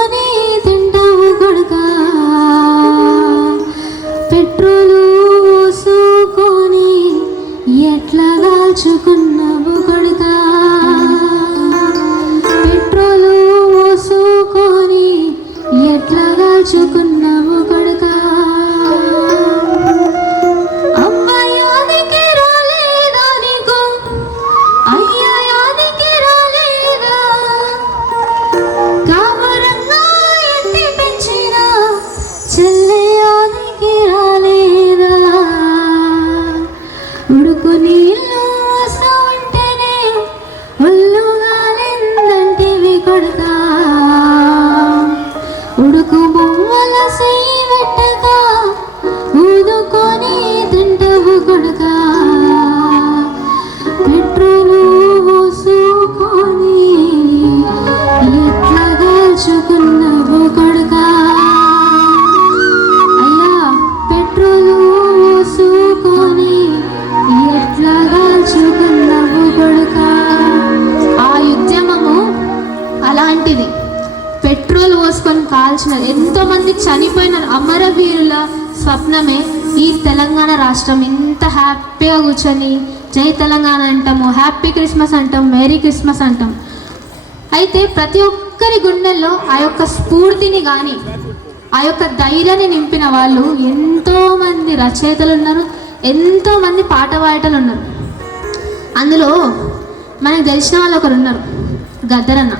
ఉడుకొని తింటావు కొడుకా, పెట్రోలు పోసుకొని ఎట్లా కాల్చుకున్నావు కొడుకా, పెట్రోలు పోసుకొని ఎట్లా కాల్చుకున్నావు కొడుకా. అబ్బాయానికి రాలేదా నీకు, అయ్యాయానికి రాలేదా, కామరంగా ఎత్తి పెంచిన చెల్లెయానికి రాలేదా, ఉడుకు నీళ్ళు వస్తా ఉంటేనే ఒళ్ళుగాలిందంటివి కొడుకా, ఉడుకు బొమ్మల సెయ్యి పెట్టగా ఊదుకొని తింటవు కొడుకా, పెట్రోలు పోసుకొని ఎట్లా కాల్చుకున్నావు కొడుకా. అయ్యా పెట్రోలు పోసుకొని ఎట్లా కాల్చుకున్నావు కొడుకా. ఆ ఉద్యమము అలాంటిది. పెట్రోల్ పోసుకొని కాల్చిన ఎంతోమంది చనిపోయిన అమరవీరుల స్వప్నమే ఈ తెలంగాణ రాష్ట్రం. ఇంత హ్యాపీగా కూర్చొని జై తెలంగాణ అంటాము, హ్యాపీ క్రిస్మస్ అంటాం, మేరీ క్రిస్మస్ అంటాం. అయితే ప్రతి ఒక్కరి గుండెల్లో ఆ యొక్క స్ఫూర్తిని కానీ ఆ యొక్క ధైర్యాన్ని నింపిన వాళ్ళు ఎంతోమంది రచయితలు ఉన్నారు, ఎంతోమంది పాట పాడేటలు ఉన్నారు. అందులో మనకు తెలిసిన వాళ్ళు ఒకరు ఉన్నారు, గద్దరన్న.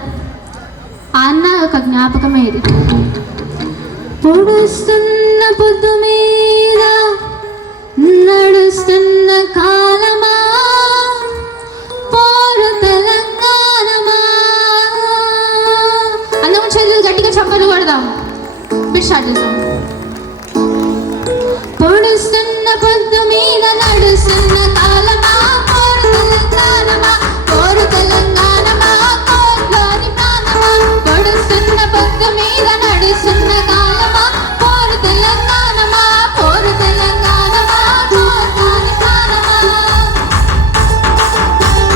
ఆ అన్న ఒక జ్ఞాపకమే ఇది. పొడుస్తున్న పొద్దు మీద నడుస్తున్న కాలమా, పోరు తెలంగాణమా. అందరం చేతులు గట్టిగా చప్పట్లు కొడదాం, స్టార్ట్ చేద్దాం. పొడుస్తున్న పొద్దు మీద నడుస్తున్న కాలమా, పోరు తెలంగాణమా, పోరు తెలంగాణమా, కోట్లోని ప్రాణమా. పొడుస్తున్న పొద్దు మీద నడుస్తున్న కాలమా, పోరు తెలంగాణమా, పోరు తెలంగాణమా, కోట్లోని ప్రాణమా.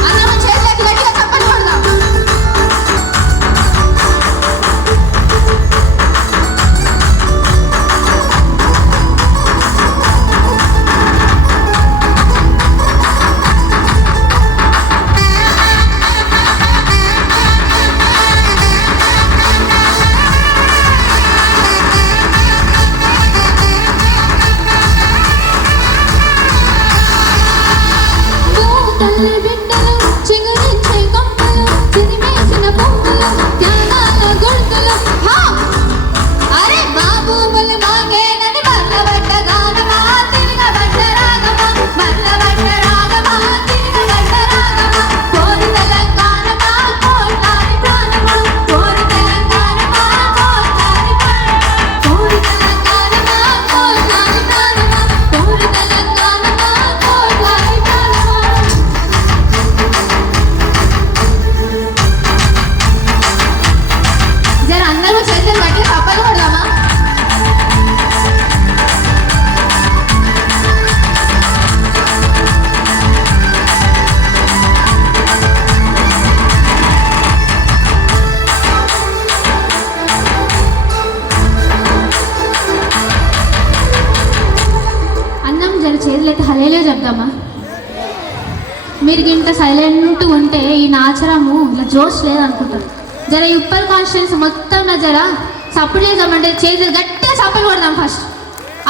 అందరం చేతులకి గట్టిగా చప్పట్లు కొడదాం. చేతులైతే హలేలే చెప్దామా. మీరు ఇంత సైలెంట్గా ఉంటే ఈ నాచరము ఇలా జోష్ లేదనుకుంటారు. జర ఉప్పల్ కాన్స్టిట్యున్సీ మొత్తం జర సపోర్ట్ చేద్దామంటే చేతులు గట్టిగా సపోర్ట్ కొడదాం. ఫస్ట్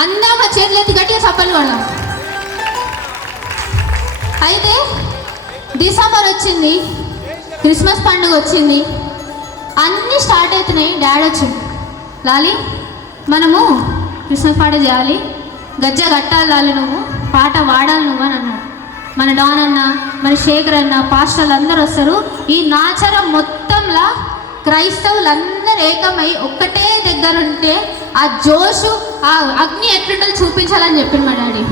అందరం చేతులు ఎత్తి గట్టిగా సపోర్ట్ కొడదాం. అయితే డిసెంబర్ వచ్చింది, క్రిస్మస్ పండుగ వచ్చింది, అన్నీ స్టార్ట్ అవుతున్నాయి. డాడీ వచ్చింది, లాలి మనము క్రిస్మస్ పాట చేయాలి, గజ్జ కట్టాలి లాలి, నువ్వు పాట వాడాలి నువ్వు అని అన్నాడు. మన డాన్ అన్న, మన శేఖర్ అన్న, పాస్టర్లు అందరూ వస్తారు. ఈ నాచరం మొత్తంలో క్రైస్తవులందరూ ఏకమై ఒక్కటే దగ్గర ఉంటే ఆ జోషు, ఆ అగ్ని ఎట్లుంటుందో చూపించాలని చెప్పింది మా డాడీ.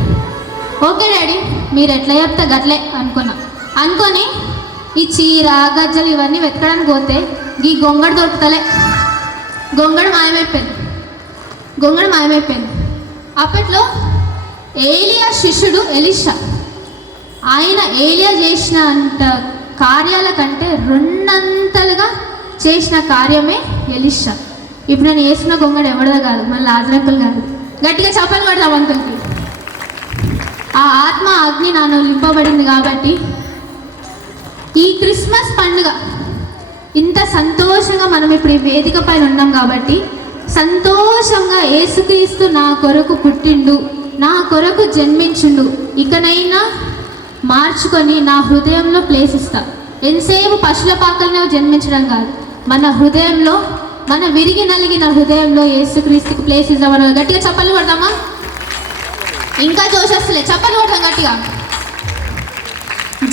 ఓకే డాడీ మీరు ఎట్లా చెప్తే గట్లే అనుకొని ఈ చీర గజ్జలు ఇవన్నీ వెతకడానికి పోతే ఈ గొంగడు దొరుకుతలే. గొంగడు మాయమైపోయింది. అప్పట్లో ఏలియా శిష్యుడు ఎలీషా, ఆయన ఏలియా చేసిన అంత కార్యాల కంటే రెండంతలుగా చేసిన కార్యమే ఎలీషా. ఇప్పుడు నేను వేసుకున్న గొంగడు ఎవడో కాదు, మన లాజరంకులు కాదు. గట్టిగా చప్పలు కొడతాం అంకుల్కి. ఆ ఆత్మ అగ్ని నాలో నింపబడింది కాబట్టి ఈ క్రిస్మస్ పండుగ ఇంత సంతోషంగా మనం ఇప్పుడు ఈ వేదిక పైన ఉన్నాం కాబట్టి సంతోషంగా యేసుక్రీస్తు నా కొరకు పుట్టిండు, నా కొరకు జన్మించుండు, ఇకనైనా మార్చుకొని నా హృదయంలో ప్లేస్ ఇస్తా. ఎంతసేపు పశుల పాకల్లో జన్మించడం కాదు, మన హృదయంలో, మన విరిగి నలిగిన హృదయంలో యేసుక్రీస్తుకు ప్లేస్ ఇద్దామని గట్టిగా చప్పలు కొడదామా? ఇంకా జోషస్తులే, చప్పలు కొడదాం గట్టిగా.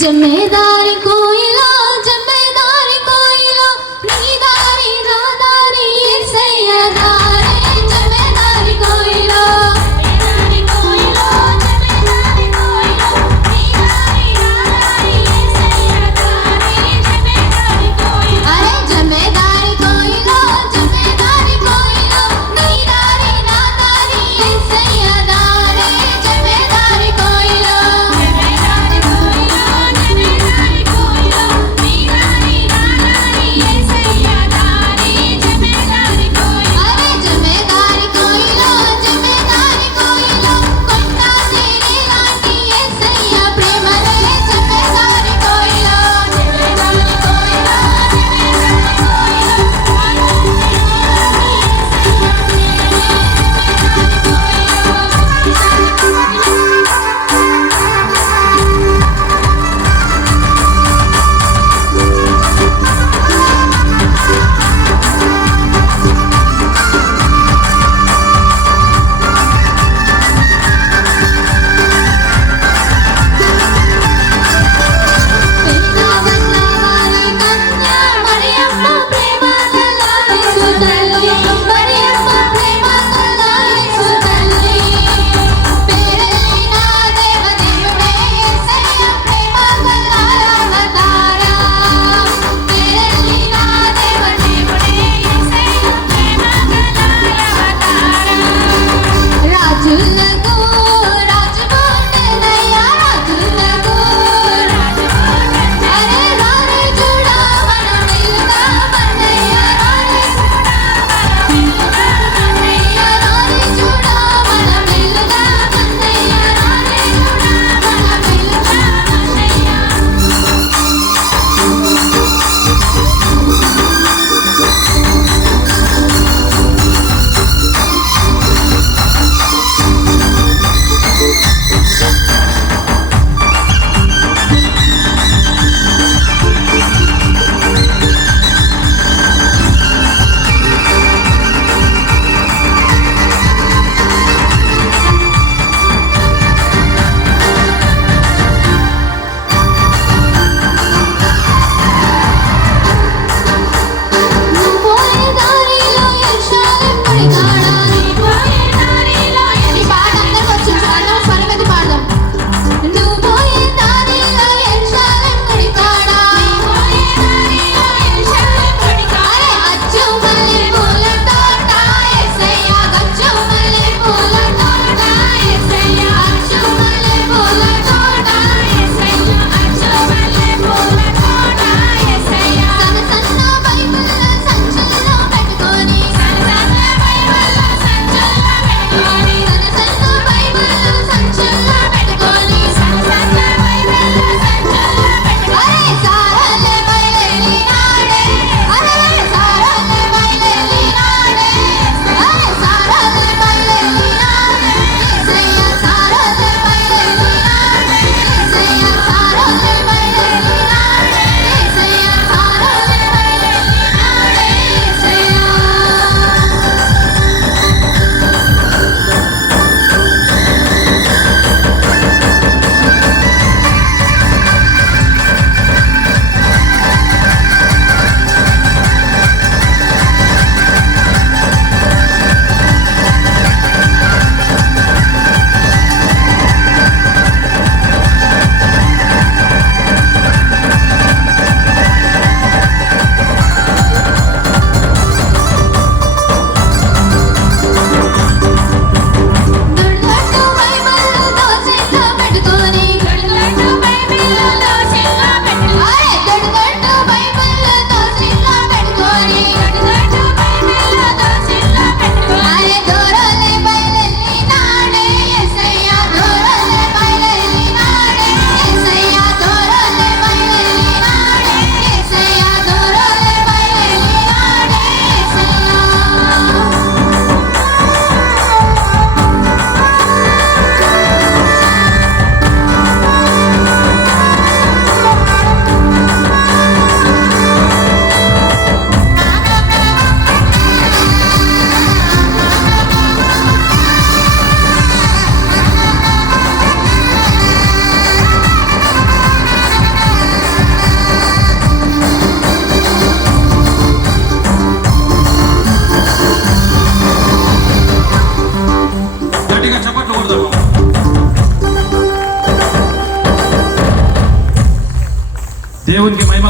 జమ్మేదారి కోయిలా, జమ్మేదారి కోయిలా, నీ దారి నా దారి యేసయ్య దారి. జమ్మేదారి కోయిలా, జమ్మేదారి కోయిలా, జమ్మేదారి కోయిలా, నీ దారి నా దారి యేసయ్య దారి. జమ్మేదారి కోయిలా, అరే జమ్మేదారి కోయిలా, జమ్మేదారి కోయిలా, నీ దారి నా దారి యేసయ్య దారి. జమ్మేదారి కోయిలా, జమ్మేదారి కోయిలా, జమ్మేదారి కోయిలా, నీ దారి నా దారి యేసయ్య దారి.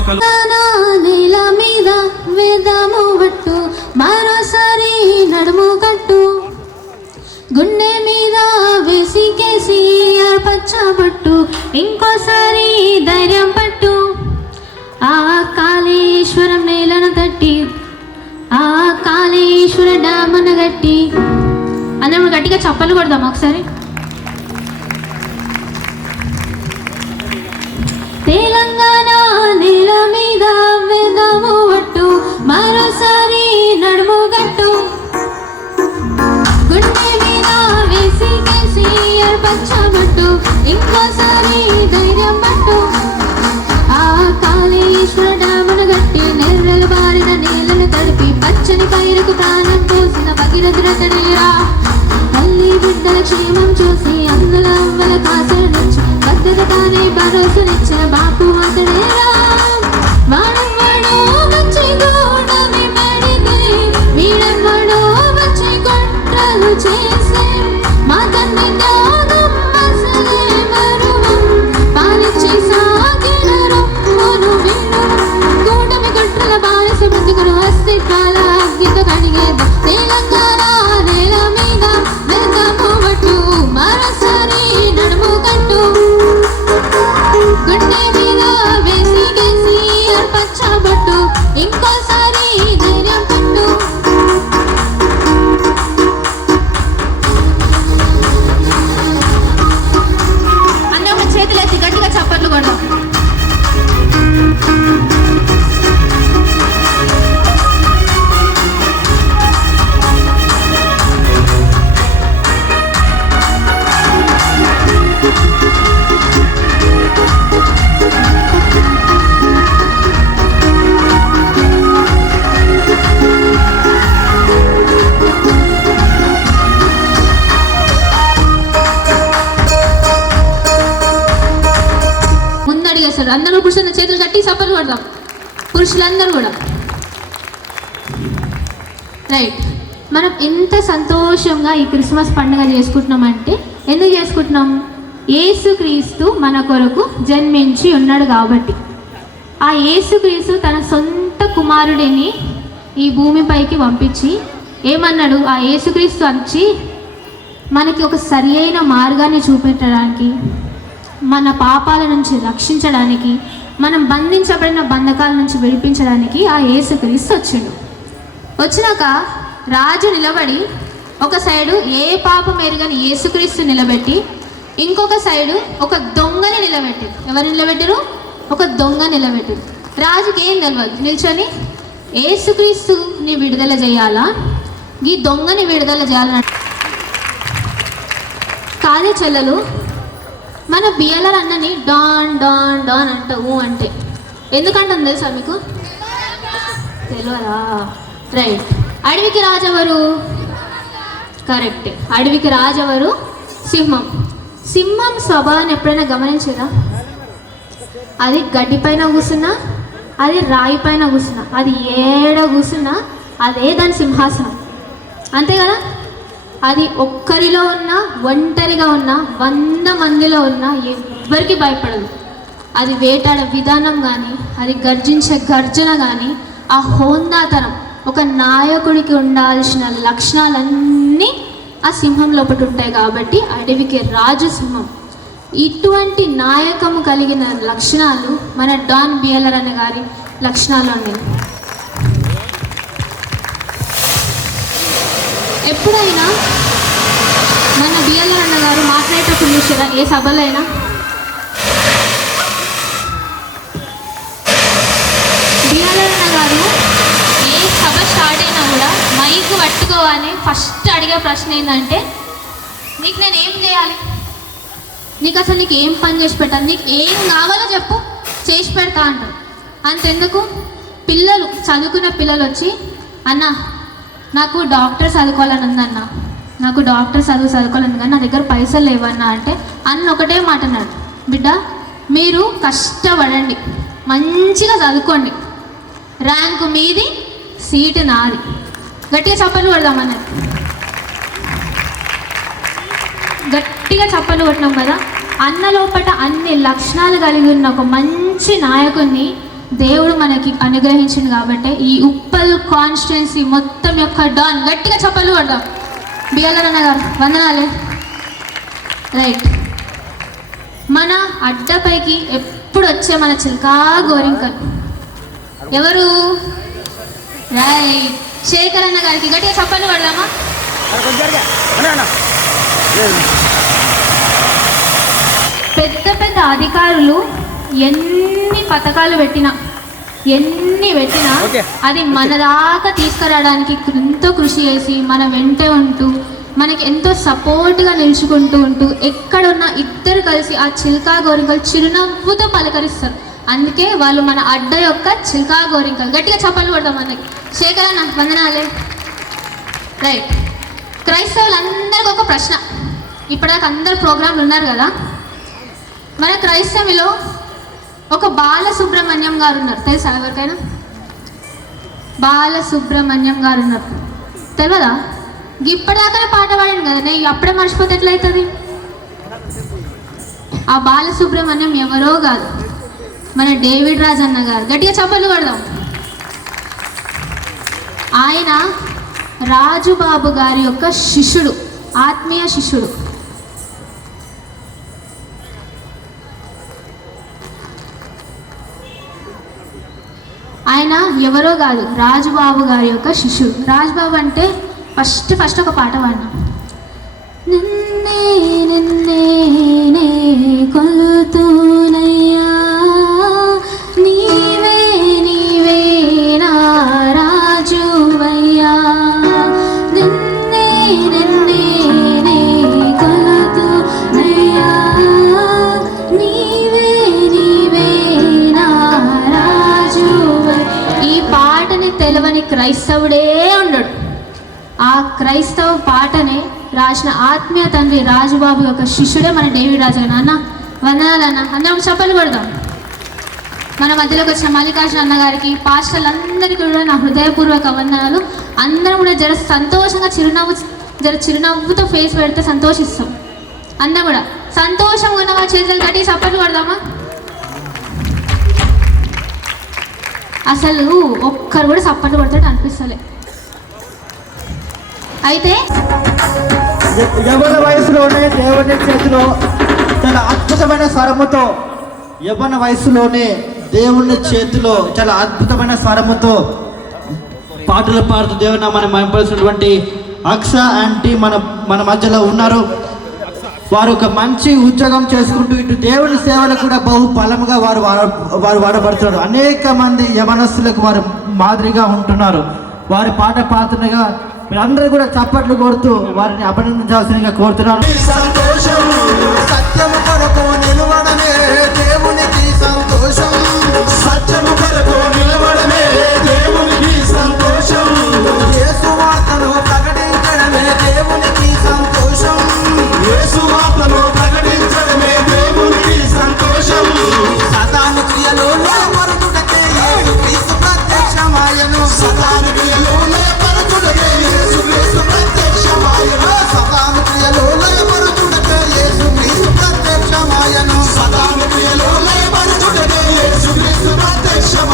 కలు నేల మీద వేదము పట్టు, మరోసారి నడుము కట్టు, గుండె మీద వేసి కేసి పచ్చబట్టు, ఇంకోసారి ధైర్యం పట్టు. ఆ కాళేశ్వరం నేలను తట్టి, ఆ కాళేశ్వర డామును గట్టి. అందరం గట్టిగా చప్పలు కొడదాం ఒకసారి. తెలంగాణ నేల మీద వేదము పట్టు, మరోసారి నడుము గట్టు, గుండె మీద వేసి కేసి పచ్చబట్టు, ఇంకోసారి ధైర్యం పట్టు. ఆ కాళేశ్వర డామును గట్టి, నెర్రలు బారిన నేలను తడిపి, పచ్చని పైరుకు ప్రాణం పోసిన భగీరథుడతడేరా. తల్లి బిడ్డల క్షేమం చూసి అందుల అవ్వల కాసరనిచ్చి, భద్రతగానే భరోసనిచ్చిన బాపు అతడేరా. వాడెవ్వడో వచ్చి గోడవి పడితే, వీడెవ్వడో వచ్చి కుట్రలు చేసే, మా తండ్రి త్యాగం అసలే మరువం, పాలిచ్చి సాగిన రొమ్మును విను, కూటమి కుట్రల బానిస బ్రతుకును అస్తిత్వాల అగ్నితో కడిగేద్దాం. తెలంగాణ నేల మీద వేదము పట్టు, మరోసారి నడుము కట్టు, గుండె మీద వేసి కేసి పచ్చబట్టు, ఇంకోసారి ధైర్యం పట్టు. అందరూ చేతులు ఎత్తి గట్టిగా చప్పట్లు కొడదాం. ముందడిగేస్తారు అందరూ. పురుషుల చేతులు కట్టి చప్పట్లు కొడదాం, పురుషులందరూ కూడా. రైట్. మనం ఎంత సంతోషంగా ఈ క్రిస్మస్ పండుగ చేసుకుంటున్నామంటే ఎందుకు చేసుకుంటున్నాం? యేసుక్రీస్తు మన కొరకు జన్మించి ఉన్నాడు కాబట్టి. ఆ యేసుక్రీస్తు తన సొంత కుమారుడిని ఈ భూమిపైకి పంపించి ఏమన్నాడు? ఆ యేసుక్రీస్తు వచ్చి మనకి ఒక సరి అయిన మార్గాన్ని చూపెట్టడానికి, మన పాపాల నుంచి రక్షించడానికి, మనం బంధించబడిన బంధకాల నుంచి విడిపించడానికి ఆ యేసుక్రీస్తు వచ్చిండు. వచ్చినాక రాజు నిలబడి ఒక సైడు ఏ పాపం ఎరుగని యేసుక్రీస్తు నిలబెట్టి, ఇంకొక సైడు ఒక దొంగని నిలబెట్టి. ఎవరు నిలబెట్టారు? ఒక దొంగ నిలబెట్టారు. రాజుకి ఏం తెలియదు, నిల్చొని యేసుక్రీస్తుని విడుదల చేయాలా, ఈ దొంగని విడుదల చేయాలని. కాదే చెల్లెలు, మన బిఎల్ఆర్ అన్నని డాన్ డాన్ డాన్ అంటావు అంటే ఎందుకంటాను తెలుసా మీకు? తెలియదా? రైట్. అడవికి రాజెవరు? కరెక్ట్. అడవికి రాజెవరు? సింహం. సింహం స్వభావాన్ని ఎప్పుడైనా గమనించారా? అది గడ్డి పైన కూర్చున్నా, అది రాయి పైన కూర్చున్నా, అది ఏడ కూర్చున్నా అదే దాని సింహాసనం, అంతే కదా? అది ఒక్కరిలో ఉన్న, ఒంటరిగా ఉన్న, 100 మందిలో ఉన్న ఎవ్వరికి భయపడదు. అది వేటాడే విధానం కానీ, అది గర్జించే గర్జన కానీ, ఆ హోందాతనం, ఒక నాయకుడికి ఉండాల్సిన లక్షణాలన్నీ ఆ సింహం లోపల ఉంటాయి. కాబట్టి అడవికి రాజు సింహం. ఇటువంటి నాయకము కలిగిన లక్షణాలు మన డాన్ బిఎల్ఆర్ అనే గారి లక్షణాలు ఉన్నాయి. ఎప్పుడైనా మన బిఎల్ఆర్ అన్న గారు మాట్లాడేటప్పుడు చూసారా? ఏ సభలో అయినా బిఎల్ఆర్ అన్న గారు ఏ సభ స్టార్ట్ అయినా కూడా మైక్ పట్టుకోవాలని ఫస్ట్ అడిగే ప్రశ్న ఏంటంటే, నీకు నేను ఏం చేయాలి, నీకు అసలు నీకు ఏం పని చేసి పెట్టాలి, నీకు ఏం కావాలో చెప్పు, చేసి పెడతా అంటారు. అంతెందుకు, పిల్లలు చదువుకున్న పిల్లలు వచ్చి, అన్న నాకు డాక్టర్ చదువుకోవాలని ఉందన్న, నాకు డాక్టర్ చదువుకోవాలని కానీ నా దగ్గర పైసలు లేవన్నా అంటే అన్న ఒకటే మాట అన్నాడు, బిడ్డ మీరు కష్టపడండి, మంచిగా చదువుకోండి, ర్యాంకు మీది, సీటు నాది. గట్టిగా చప్పట్లు కొడదామన్నది. గట్టిగా చప్పట్లు కొట్టినాం కదా. అన్న లోపల అన్ని లక్షణాలు కలిగి ఉన్న ఒక మంచి నాయకుడిని దేవుడు మనకి అనుగ్రహించింది కాబట్టి ఈ ఉప్పల్ కాన్స్టిట్యున్సీ మొత్తం యొక్క డాన్ గట్టిగా చెప్పలు కొడదాం. బిఎల్ఆర్ అన్న గారు వందనాలే. రైట్, మన అడ్డపైకి ఎప్పుడు వచ్చే మన చిల్కా గోరింకలు ఎవరు? రైట్, శేఖర్ అన్న గారికి గట్టిగా చెప్పలు కొడదామా? పెద్ద పెద్ద అధికారులు ఎన్ని పథకాలు పెట్టినా అది మన దాకా తీసుకురావడానికి ఎంతో కృషి చేసి మన వెంటే ఉంటూ మనకి ఎంతో సపోర్ట్గా నిలుచుకుంటూ ఎక్కడున్న ఇద్దరు కలిసి ఆ చిల్కా గోరింకలు చిరునవ్వుతో పలకరిస్తారు. అందుకే వాళ్ళు మన అడ్డ యొక్క చిల్కా గోరింకలు. గట్టిగా చప్పలు కొడతాం మనకి. శేఖర్ అన్న వందనాలే. రైట్, క్రైస్తవులందరికీ ఒక ప్రశ్న. ఇప్పటిదాకా అందరు ప్రోగ్రాంలు ఉన్నారు కదా, మన క్రైస్తవిలో ఒక బాలసుబ్రహ్మణ్యం గారు ఉన్నారు. తెలుసా ఎవరికైనా? బాలసుబ్రహ్మణ్యం గారు ఉన్నారు, తెలియదా? ఇప్పటిదాకానే పాట పాడాను కదా, నేను అప్పుడే మర్చిపోతే ఎట్లయితుంది? ఆ బాలసుబ్రహ్మణ్యం ఎవరో కాదు, మన డేవిడ్ రాజ్ అన్న గారు. గట్టిగా చప్పట్లు కొడదాం. ఆయన రాజుబాబు గారి యొక్క శిష్యుడు, ఆత్మీయ శిష్యుడు. ఆయన ఎవరో కాదు, రాజుబాబు గారి యొక్క శిష్యుడు. రాజుబాబు అంటే ఫస్ట్ ఒక పాట పాడినా. నిన్నే నిన్నే నే కొలుతూనయ్యా, నీవే నీవే నా రాజువయ్యా, నిన్నే నిన్నే నే కొలుతూనయ్యా, నీవే నీవే నా రాజువయ్యా. ఈ పాటని తెలవని క్రైస్తవుడే ఉండడు. ఆ క్రైస్తవ పాటనే రాసిన ఆత్మీయ తండ్రి రాజుబాబు యొక్క శిష్యుడే మన డేవిడ్ రాజు గారు. అన్న వందనాలన్న, అందరం చప్పలు కొడదాం. మన మధ్యలోకి వచ్చిన మల్లికార్జున అన్న గారికి, పాస్టర్లందరికీ కూడా నా హృదయపూర్వక వందనాలు. అందరం కూడా సంతోషంగా చిరునవ్వుతో ఫేస్ పెడితే సంతోషిస్తాం. అన్న కూడా సంతోషంగా ఉన్న వాళ్ళ చేతులు కట్టి చప్పట్లు కొడదామా? అసలు ఒక్కరు కూడా చప్పట్లు కొడతాడు అనిపిస్తలే. అయితే యవ్వన వయసులోనే దేవుని చేతిలో చాలా అద్భుతమైన స్వరముతో, యవ్వన వయసులోనే దేవుని చేతిలో చాలా అద్భుతమైన స్వరముతో పాటలు పాడుతూ దేవుని నామాన్ని మహిమపరుస్తున్నటువంటి అక్ష ఆంటీ మన మధ్యలో ఉన్నారు. వారు ఒక మంచి ఉద్యోగం చేసుకుంటూ ఇటు దేవుని సేవలు కూడా బహు బలంగా వారు వాడబడుతున్నారు. అనేక మంది యవనస్తులకు వారు మాదిరిగా ఉంటున్నారు. వారి పాట పాడుతుండగా మీరందరూ కూడా చప్పట్లు కొడుతూ వారిని అభినందించాల్సిందిగా కోరుతున్నారు. సంతోషం సత్యము కొరకు నిలవడమే దేవునికి సంతోషం, సత్యము కొరకు నిలవడమే దేవునికి సంతోషం, యేసు వార్తను ప్రకటించడమే దేవునికి సంతోషం, యేసు వార్తను ప్రకటించడమే దేవునికి సంతోషం, సాతాను క్రియలో లోపరుటకే యేసు ప్రత్యక్షమాయను, సాతాను క్రియలో లోపరుటకే యేసు ప్రత్యక్షమాయను, సాతాను క్రియలో లోపరుటకే యేసు ప్రత్యక్షమాయను, సాతాను క్రియలో లోపరుటకే యేసు ప్రత్యక్షమాయను.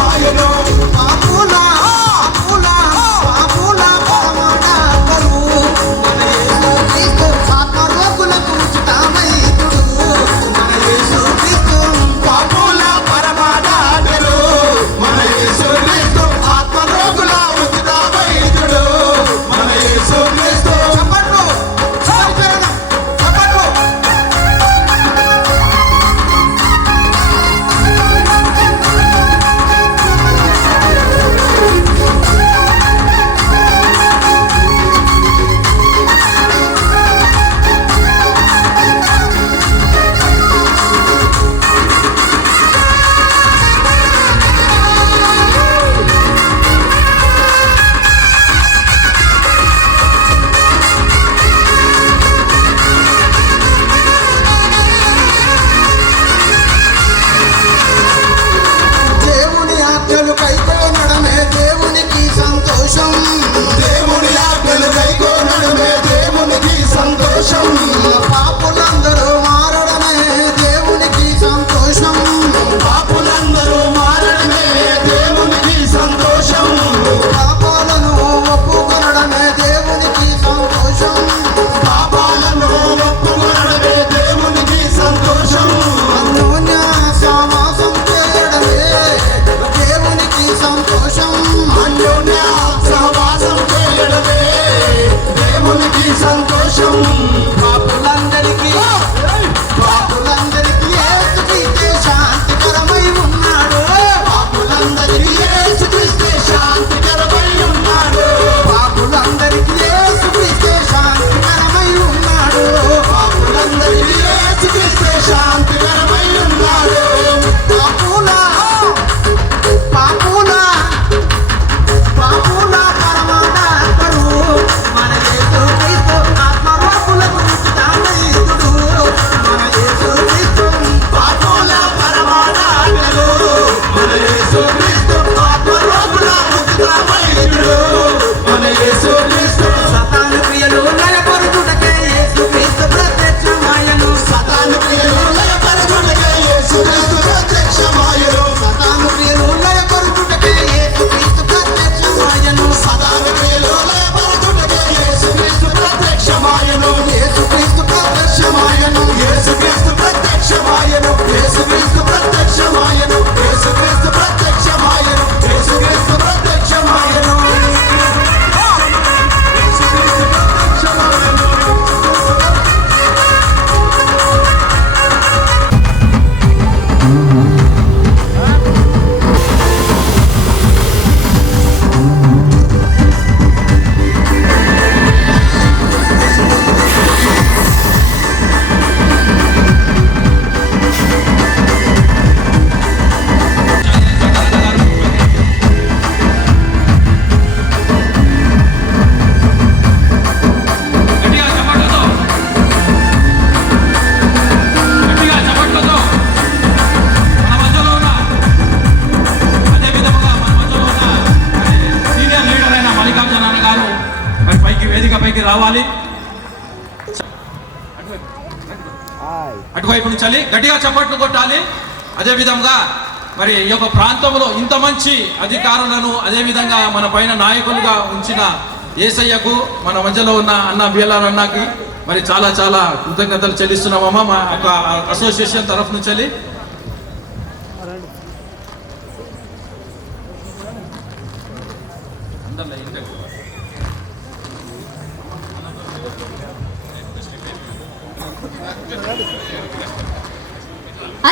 వేదికపైకి రావాలి. అటువైపు నుంచి గట్టిగా చప్పట్లు కొట్టాలి. అదే విధంగా మరి ఈ యొక్క ప్రాంతంలో ఇంత మంచి అధికారులను అదేవిధంగా మన పైన నాయకులుగా ఉంచిన యేసయ్యకు మన మధ్యలో ఉన్న అన్న బిఎల్ఆర్ అన్నకి మరి చాలా చాలా కృతజ్ఞతలు చెల్లిస్తున్నామమ్మా మా యొక్క అసోసియేషన్ తరఫు నుంచి.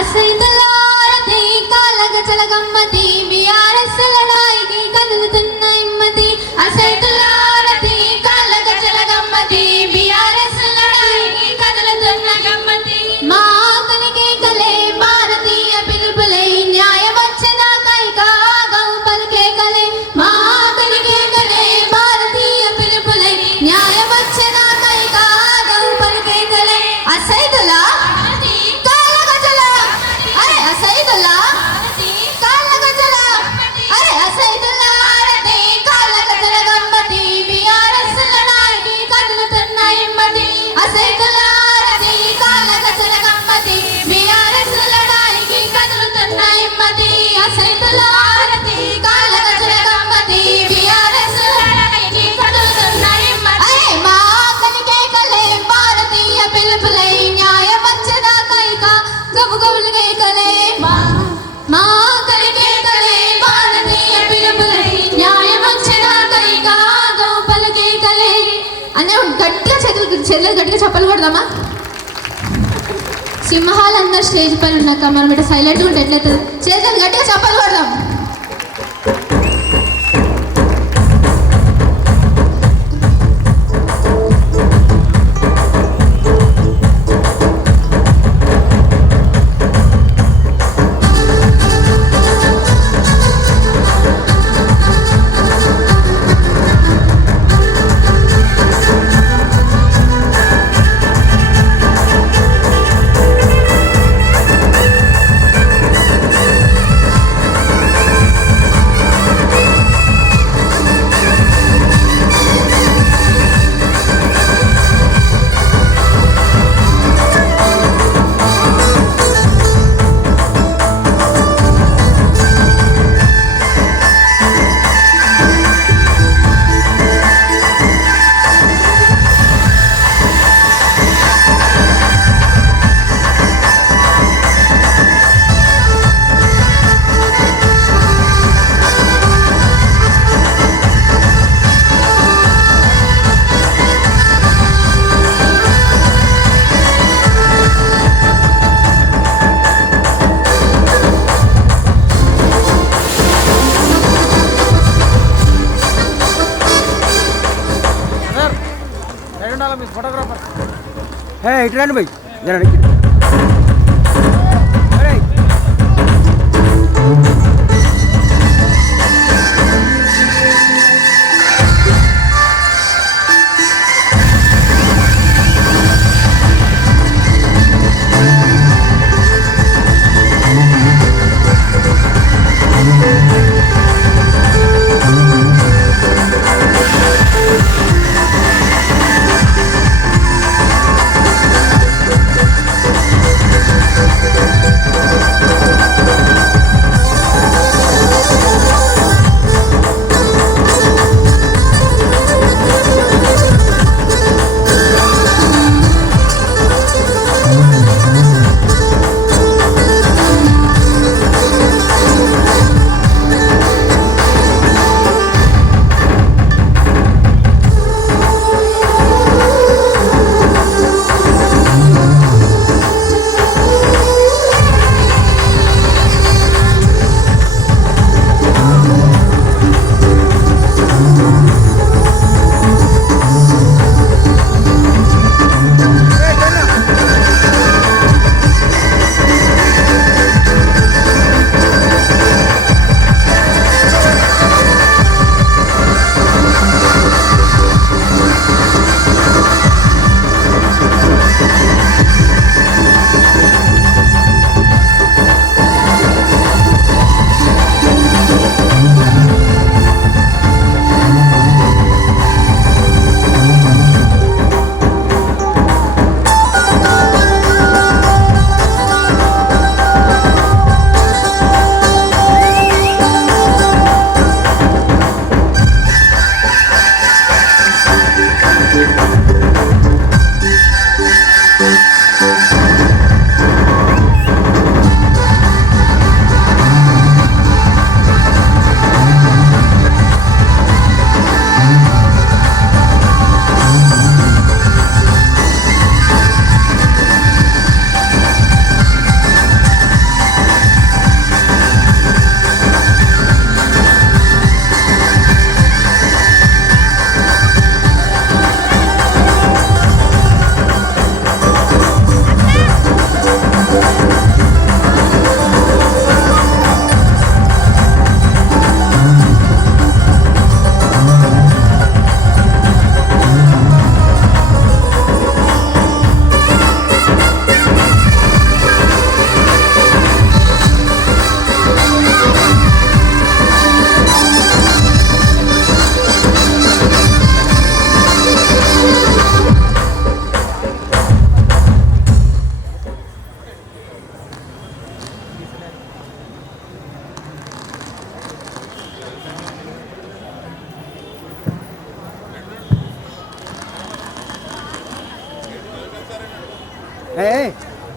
అసైతులారతి కాలగచల గమ్మతి బిఆర్ఎస్ లడాయికి కదులుతున్న హిమ్మతి. అసైతులారతి కాలగచల గమ్మతి బిఆర్ఎస్ లడాయికి కదులుతున్న గమ్మతి. మా ఆకలికి కలే భారతీయ పిలుపులై న్యాయం వచ్చేదాకై కాగం పలికే కలే. మా ఆకలికి కలే భారతీయ పిలుపులై న్యాయం వచ్చేదాకై కాగం పలికే కలే. అసైతులా అసైదుల్లా కాళ్ళగజల అరే అసైదుల్లా ఆరతి కాళ్ళగజల గమ్మతి బిఆర్ఎస్ లడాయికి కదులుతున్న హిమ్మతి. అసైదుల్లా ఆరతి కాళ్ళగజల గమ్మతి బిఆర్ఎస్ లడాయికి కదులుతున్న హిమ్మతి. అసైదుల్లా ఆరతి కాళ్ళగజల గమ్మతి బిఆర్ఎస్ లడాయికి కదులుతున్న హిమ్మతి. అరే మా ఆకలికే కలే భారతీయ పిలుపులై న్యాయం వచ్చేదాకై గబు గబులుగే కలే. మా కలిగే కలే భారతీయ పిలుపులై న్యాయం వచ్చేదాకై కాగం పలికే కలే. అనే గట్టిగా చెల్లెలు గట్టిగా చెప్పలు కొడదామా? సింహాలందరూ స్టేజ్ పైన ఉన్నాక మనం ఇట్లా సైలెంట్గా ఉంటే ఎట్లయితుంది? చేతులు గట్టిగా చెప్పలు కొడదాం. ఇటు రండి భయ్.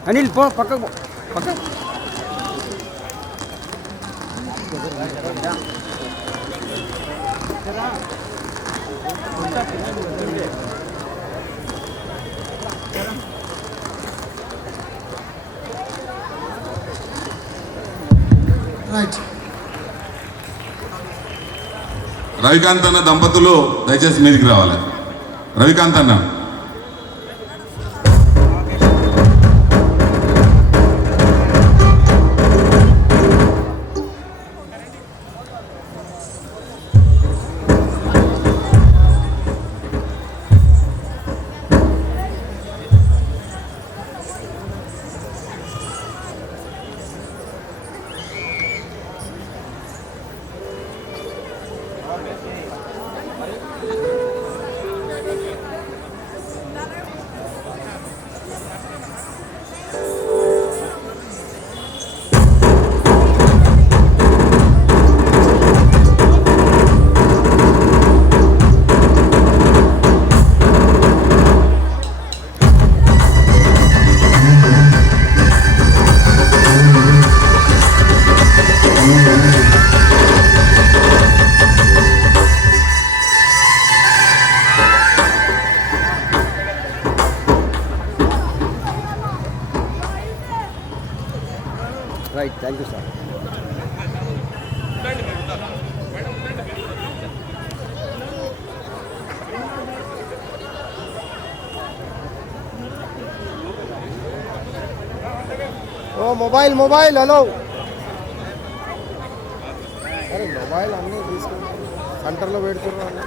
అనిల్ పో పక్కకు పో పక్క రైట్. రవికాంత్ అన్న దంపతులు దయచేసి మీదికి రావాలి. రవికాంత్ అన్న రైట్. Thank you sir. ఓ మొబైల్ మొబైల్ హలో. అరే మొబైల్ అన్నీ తీసుకుంటారు సెంటర్లో పెడుతున్నారు.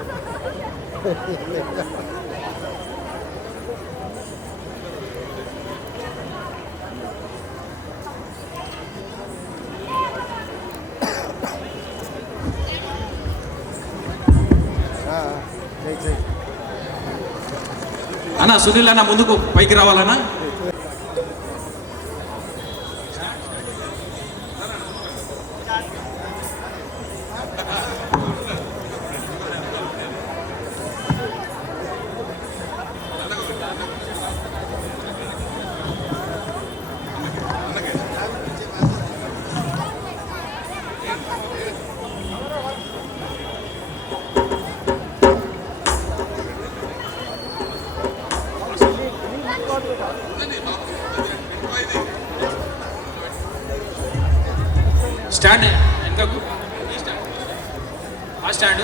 అన్న సునీల్ అన్న ముందుకు పైకి రావాలన్నా. స్టాండ్ వెనకకు ఆ స్టాండ్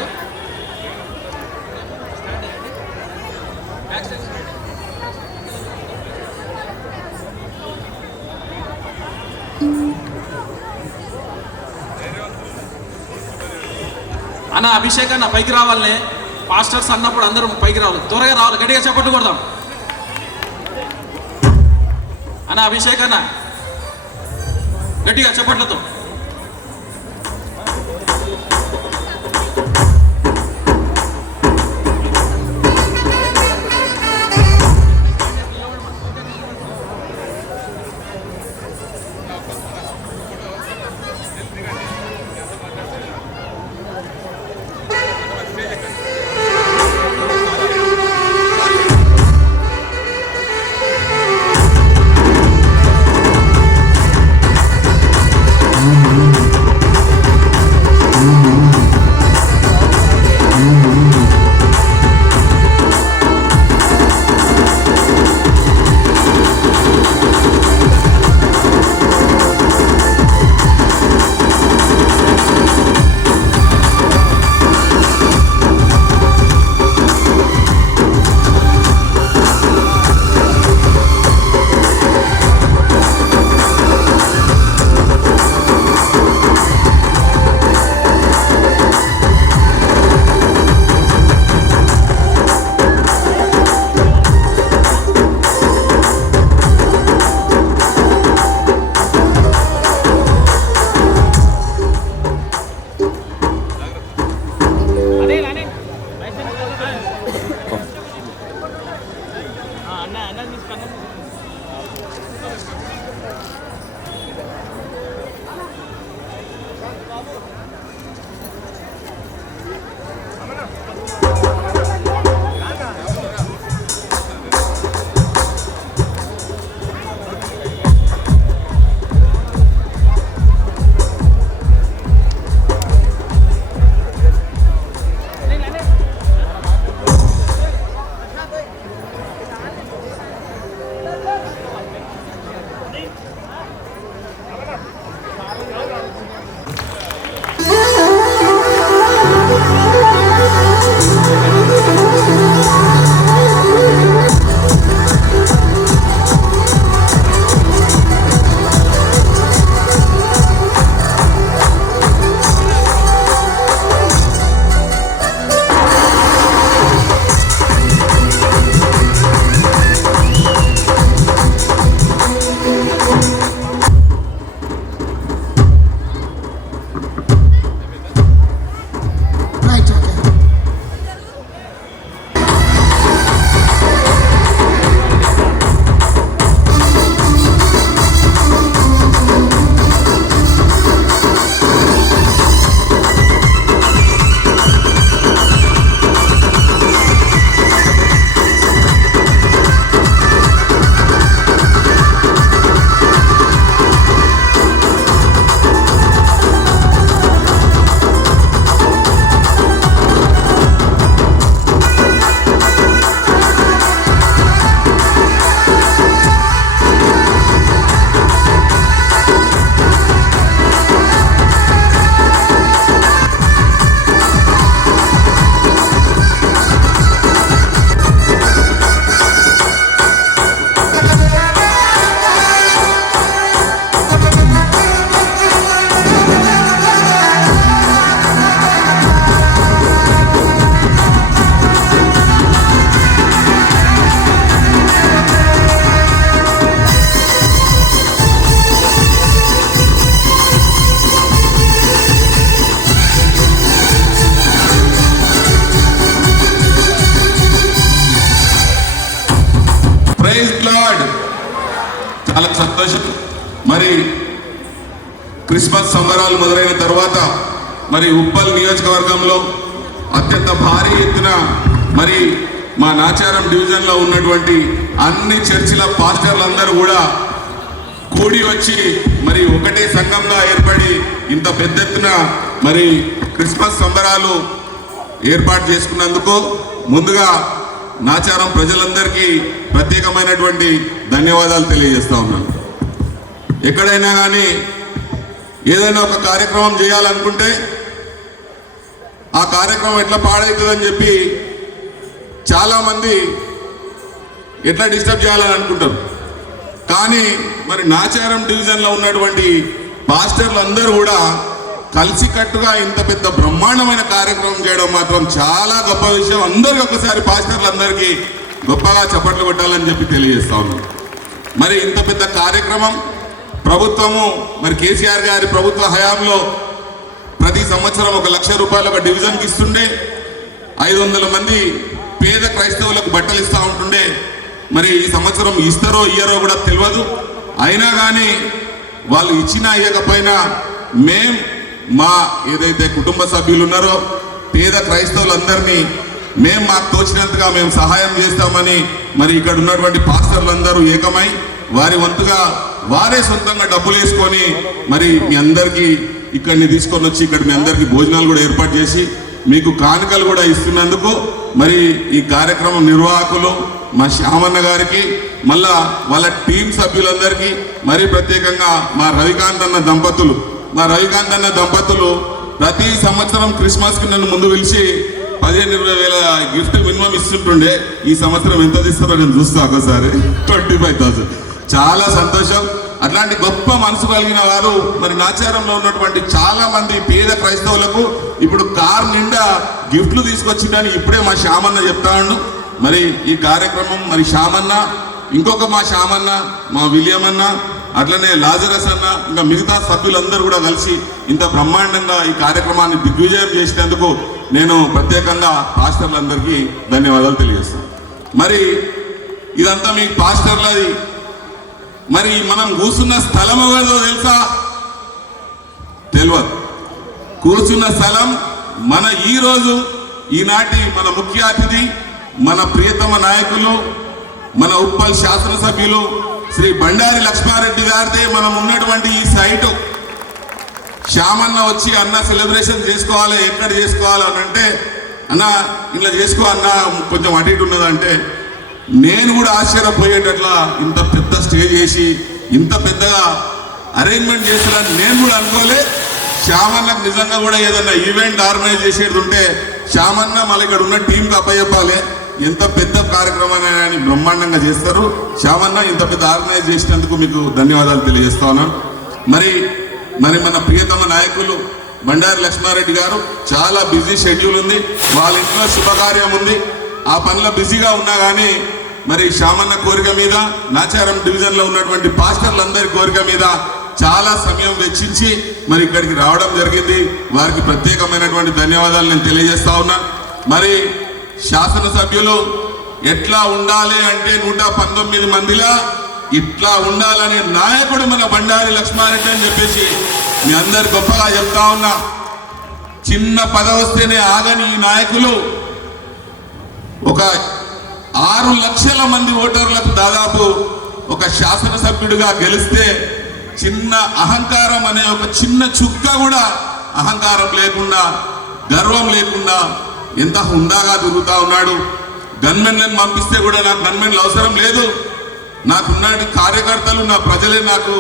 అన్న అభిషేక్ అన్న పైకి రావాలనే. పాస్టర్స్ అన్నప్పుడు అందరూ పైకి రావాలి, త్వరగా రావాలి, గట్టిగా చప్పట్లు కొడదాం. అన్న అభిషేక్ అన్న గట్టిగా చప్పట్లతో. చాలా సంతోషం. మరి క్రిస్మస్ సంబరాలు మొదలైన తర్వాత మరి ఉప్పల్ నియోజకవర్గంలో అత్యంత భారీ ఎత్తున మరి మా నాచారం డివిజన్లో ఉన్నటువంటి అన్ని చర్చిల పాస్టర్లందరూ కూడా కూడి వచ్చి మరి ఒకటే సంఘంగా ఏర్పడి ఇంత పెద్ద ఎత్తున మరి క్రిస్మస్ సంబరాలు ఏర్పాటు చేసుకున్నందుకు ముందుగా నాచారం ప్రజలందరికీ ప్రత్యేకమైనటువంటి ధన్యవాదాలు తెలియజేస్తా ఉన్నాను. ఎక్కడైనా కానీ ఏదైనా ఒక కార్యక్రమం చేయాలనుకుంటే ఆ కార్యక్రమం ఎట్లా పాడవుతుందని చెప్పి చాలామంది ఎట్లా డిస్టర్బ్ చేయాలని అనుకుంటారు. కానీ మరి నాచారం డివిజన్లో ఉన్నటువంటి పాస్టర్లు అందరూ కూడా కలిసికట్టుగా ఇంత పెద్ద బ్రహ్మాండమైన కార్యక్రమం చేయడం మాత్రం చాలా గొప్ప విషయం. అందరికీ ఒకసారి పాస్టర్లందరికీ గొప్పగా చప్పట్లు కొట్టాలని చెప్పి తెలియజేస్తా ఉన్నాం. మరి ఇంత పెద్ద కార్యక్రమం ప్రభుత్వము మరి కేసీఆర్ గారి ప్రభుత్వ హయాంలో ప్రతి సంవత్సరం 1 లక్ష రూపాయలు ఒక డివిజన్కి ఇస్తుండే, 500 మంది పేద క్రైస్తవులకు బట్టలు ఇస్తూ ఉంటుండే. మరి ఈ సంవత్సరం ఇస్తారో ఇయ్యారో కూడా తెలియదు. అయినా కానీ వాళ్ళు ఇచ్చినా ఇవ్వకపోయినా మా ఏదైతే కుటుంబ సభ్యులు ఉన్నారో పేద క్రైస్తవులందరినీ మాకు తోచినంతగా మేము సహాయం చేస్తామని మరి ఇక్కడ ఉన్నటువంటి పాస్టర్లందరూ ఏకమై వారి వంతుగా వారే సొంతంగా డబ్బులు వేసుకొని మరి మీ అందరికీ ఇక్కడిని తీసుకొని వచ్చి ఇక్కడ మీ అందరికీ భోజనాలు కూడా ఏర్పాటు చేసి మీకు కానుకలు కూడా ఇస్తున్నందుకు మరి ఈ కార్యక్రమం నిర్వాహకులు మా శ్యామన్న గారికి మళ్ళా వాళ్ళ టీం సభ్యులందరికీ మరి ప్రత్యేకంగా మా రవికాంత్ అన్న దంపతులు ప్రతి సంవత్సరం క్రిస్మస్కి నన్ను ముందు పిలిచి 15-20 వేల గిఫ్ట్ మినిమం ఇస్తుంటుండే. ఈ సంవత్సరం ఎంత ఇస్తారో నేను చూస్తా ఒకసారి 25,000. చాలా సంతోషం. అట్లాంటి గొప్ప మనసు కలిగిన వారు మరి నాచారంలో ఉన్నటువంటి చాలా మంది పేద క్రైస్తవులకు ఇప్పుడు కార్ నిండా గిఫ్ట్లు తీసుకొచ్చిందని ఇప్పుడే మా శ్యామన్న చెప్తా ఉండు. మరి ఈ కార్యక్రమం మరి శ్యామన్న, ఇంకొక మా శ్యామన్న, మా విలియం అన్న, అట్లనే లాజరస్ అన్న, ఇంకా మిగతా సభ్యులందరూ కూడా కలిసి ఇంత బ్రహ్మాండంగా ఈ కార్యక్రమాన్ని దిగ్విజయం చేసినందుకు నేను ప్రత్యేకంగా పాస్టర్లందరికీ ధన్యవాదాలు తెలియజేస్తాను. మరి ఇదంతా మీ పాస్టర్లది. మరి మనం కూర్చున్న స్థలం ఏదో తెలుసా? తెలియదు. కూర్చున్న స్థలం ఈనాటి మన ముఖ్య అతిథి, మన ప్రియతమ నాయకులు, మన ఉప్పల్ శాసనసభ్యులు శ్రీ బండారి లక్ష్మారెడ్డి గారిదే మనం ఉన్నటువంటి ఈ సైటు. శ్యామన్న వచ్చి అన్న సెలబ్రేషన్ చేసుకోవాలి, ఎక్కడ చేసుకోవాలి అని అంటే అన్న ఇలా చేసుకో అన్న కొంచెం అటు ఇటు ఉన్నదంటే నేను కూడా ఆశ్చర్యపోయేటట్లా ఇంత పెద్ద స్టేజ్ చేసి ఇంత పెద్దగా అరేంజ్మెంట్ చేస్తారని నేను కూడా అనుకోలే. శ్యామన్నకు నిజంగా కూడా ఏదన్నా ఈవెంట్ ఆర్గనైజ్ చేసేది ఉంటే శ్యామన్న మళ్ళీ ఇక్కడ ఉన్న టీంకి అప్పచెప్పాలి. ఎంత పెద్ద కార్యక్రమాన్ని బ్రహ్మాండంగా చేస్తారు. శ్యామన్న ఇంత పెద్ద ఆర్గనైజ్ చేసినందుకు మీకు ధన్యవాదాలు తెలియజేస్తా ఉన్నాను. మరి మన ప్రియతమ నాయకులు బండారి లక్ష్మారెడ్డి గారు చాలా బిజీ షెడ్యూల్ ఉంది, వాళ్ళ ఇంట్లో శుభకార్యం ఉంది, ఆ పనిలో బిజీగా ఉన్నా కానీ మరి శ్యామన్న కోరిక మీద, నాచారం డివిజన్లో ఉన్నటువంటి పాస్టర్లందరి కోరిక మీద చాలా సమయం వెచ్చించి మరి ఇక్కడికి రావడం జరిగింది. వారికి ప్రత్యేకమైనటువంటి ధన్యవాదాలు నేను తెలియజేస్తా ఉన్నా. మరి శాసనసభ్యులు ఎట్లా ఉండాలి అంటే 119 మందిలా ఇట్లా ఉండాలనే నాయకుడు మన బండారి లక్ష్మారెడ్డి అని చెప్పేసి మీ అందరు గొప్పగా చెప్తా ఉన్నా. చిన్న పదవి వస్తేనే ఆగని ఈ నాయకులు ఒక 6 లక్షల మంది ఓటర్లకు దాదాపు ఒక శాసనసభ్యుడిగా గెలిస్తే చిన్న అహంకారం అనే ఒక చిన్న చుక్క కూడా అహంకారం లేకుండా, గర్వం లేకుండా ఎంత హుందాగా తిరుగుతా ఉన్నాడు. గన్మెన్లను పంపిస్తే కూడా నాకు గన్మెన్లు అవసరం లేదు, నాకున్నటి కార్యకర్తలు నా ప్రజలే నాకు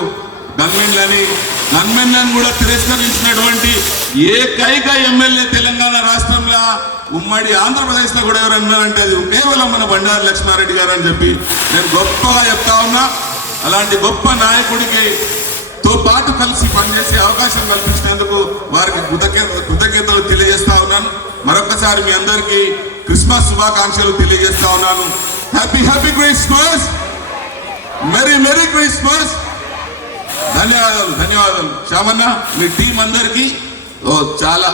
గన్మెన్లను కూడా తిరస్కరించినటువంటి ఏకైక ఎమ్మెల్యే తెలంగాణ రాష్ట్రంలో ఉమ్మడి ఆంధ్రప్రదేశ్లో కూడా ఎవరన్నారంటే అది కేవలం మన బండారి లక్ష్మారెడ్డి గారు అని చెప్పి నేను గొప్పగా చెప్తా ఉన్నా. అలాంటి గొప్ప నాయకుడికి తో పాటు కలిసి పనిచేసే అవకాశం కల్పించినందుకు వారికి కృతజ్ఞతలు తెలియజేస్తా ఉన్నాను. మరొకసారి మీ అందరికీ క్రిస్మస్ శుభాకాంక్షలు తెలియజేస్తా ఉన్నాను. Happy Christmas, merry Christmas. ధన్యవాదాలు శ్యామన్న, మీ టీం అందరికీ చాలా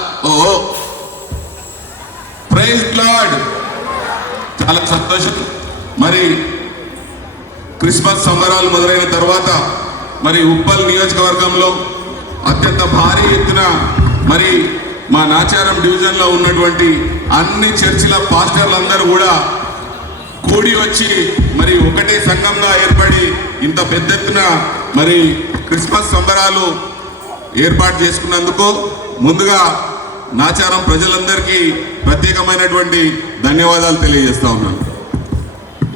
ప్రైజ్ లార్డ్. చాలా సంతోషం. మరి క్రిస్మస్ సంబరాలు మొదలైన తర్వాత మరి ఉప్పల్ నియోజకవర్గంలో అత్యంత భారీ ఎత్తున మరి మా నాచారం డివిజన్లో ఉన్నటువంటి అన్ని చర్చిల పాస్టర్లందరూ కూడా కూడి వచ్చి మరి ఒకటే సంఘంగా ఏర్పడి ఇంత పెద్ద ఎత్తున మరి క్రిస్మస్ సంబరాలు ఏర్పాటు చేసుకున్నందుకు ముందుగా నాచారం ప్రజలందరికీ ప్రత్యేకమైనటువంటి ధన్యవాదాలు తెలియజేస్తా ఉన్నాను.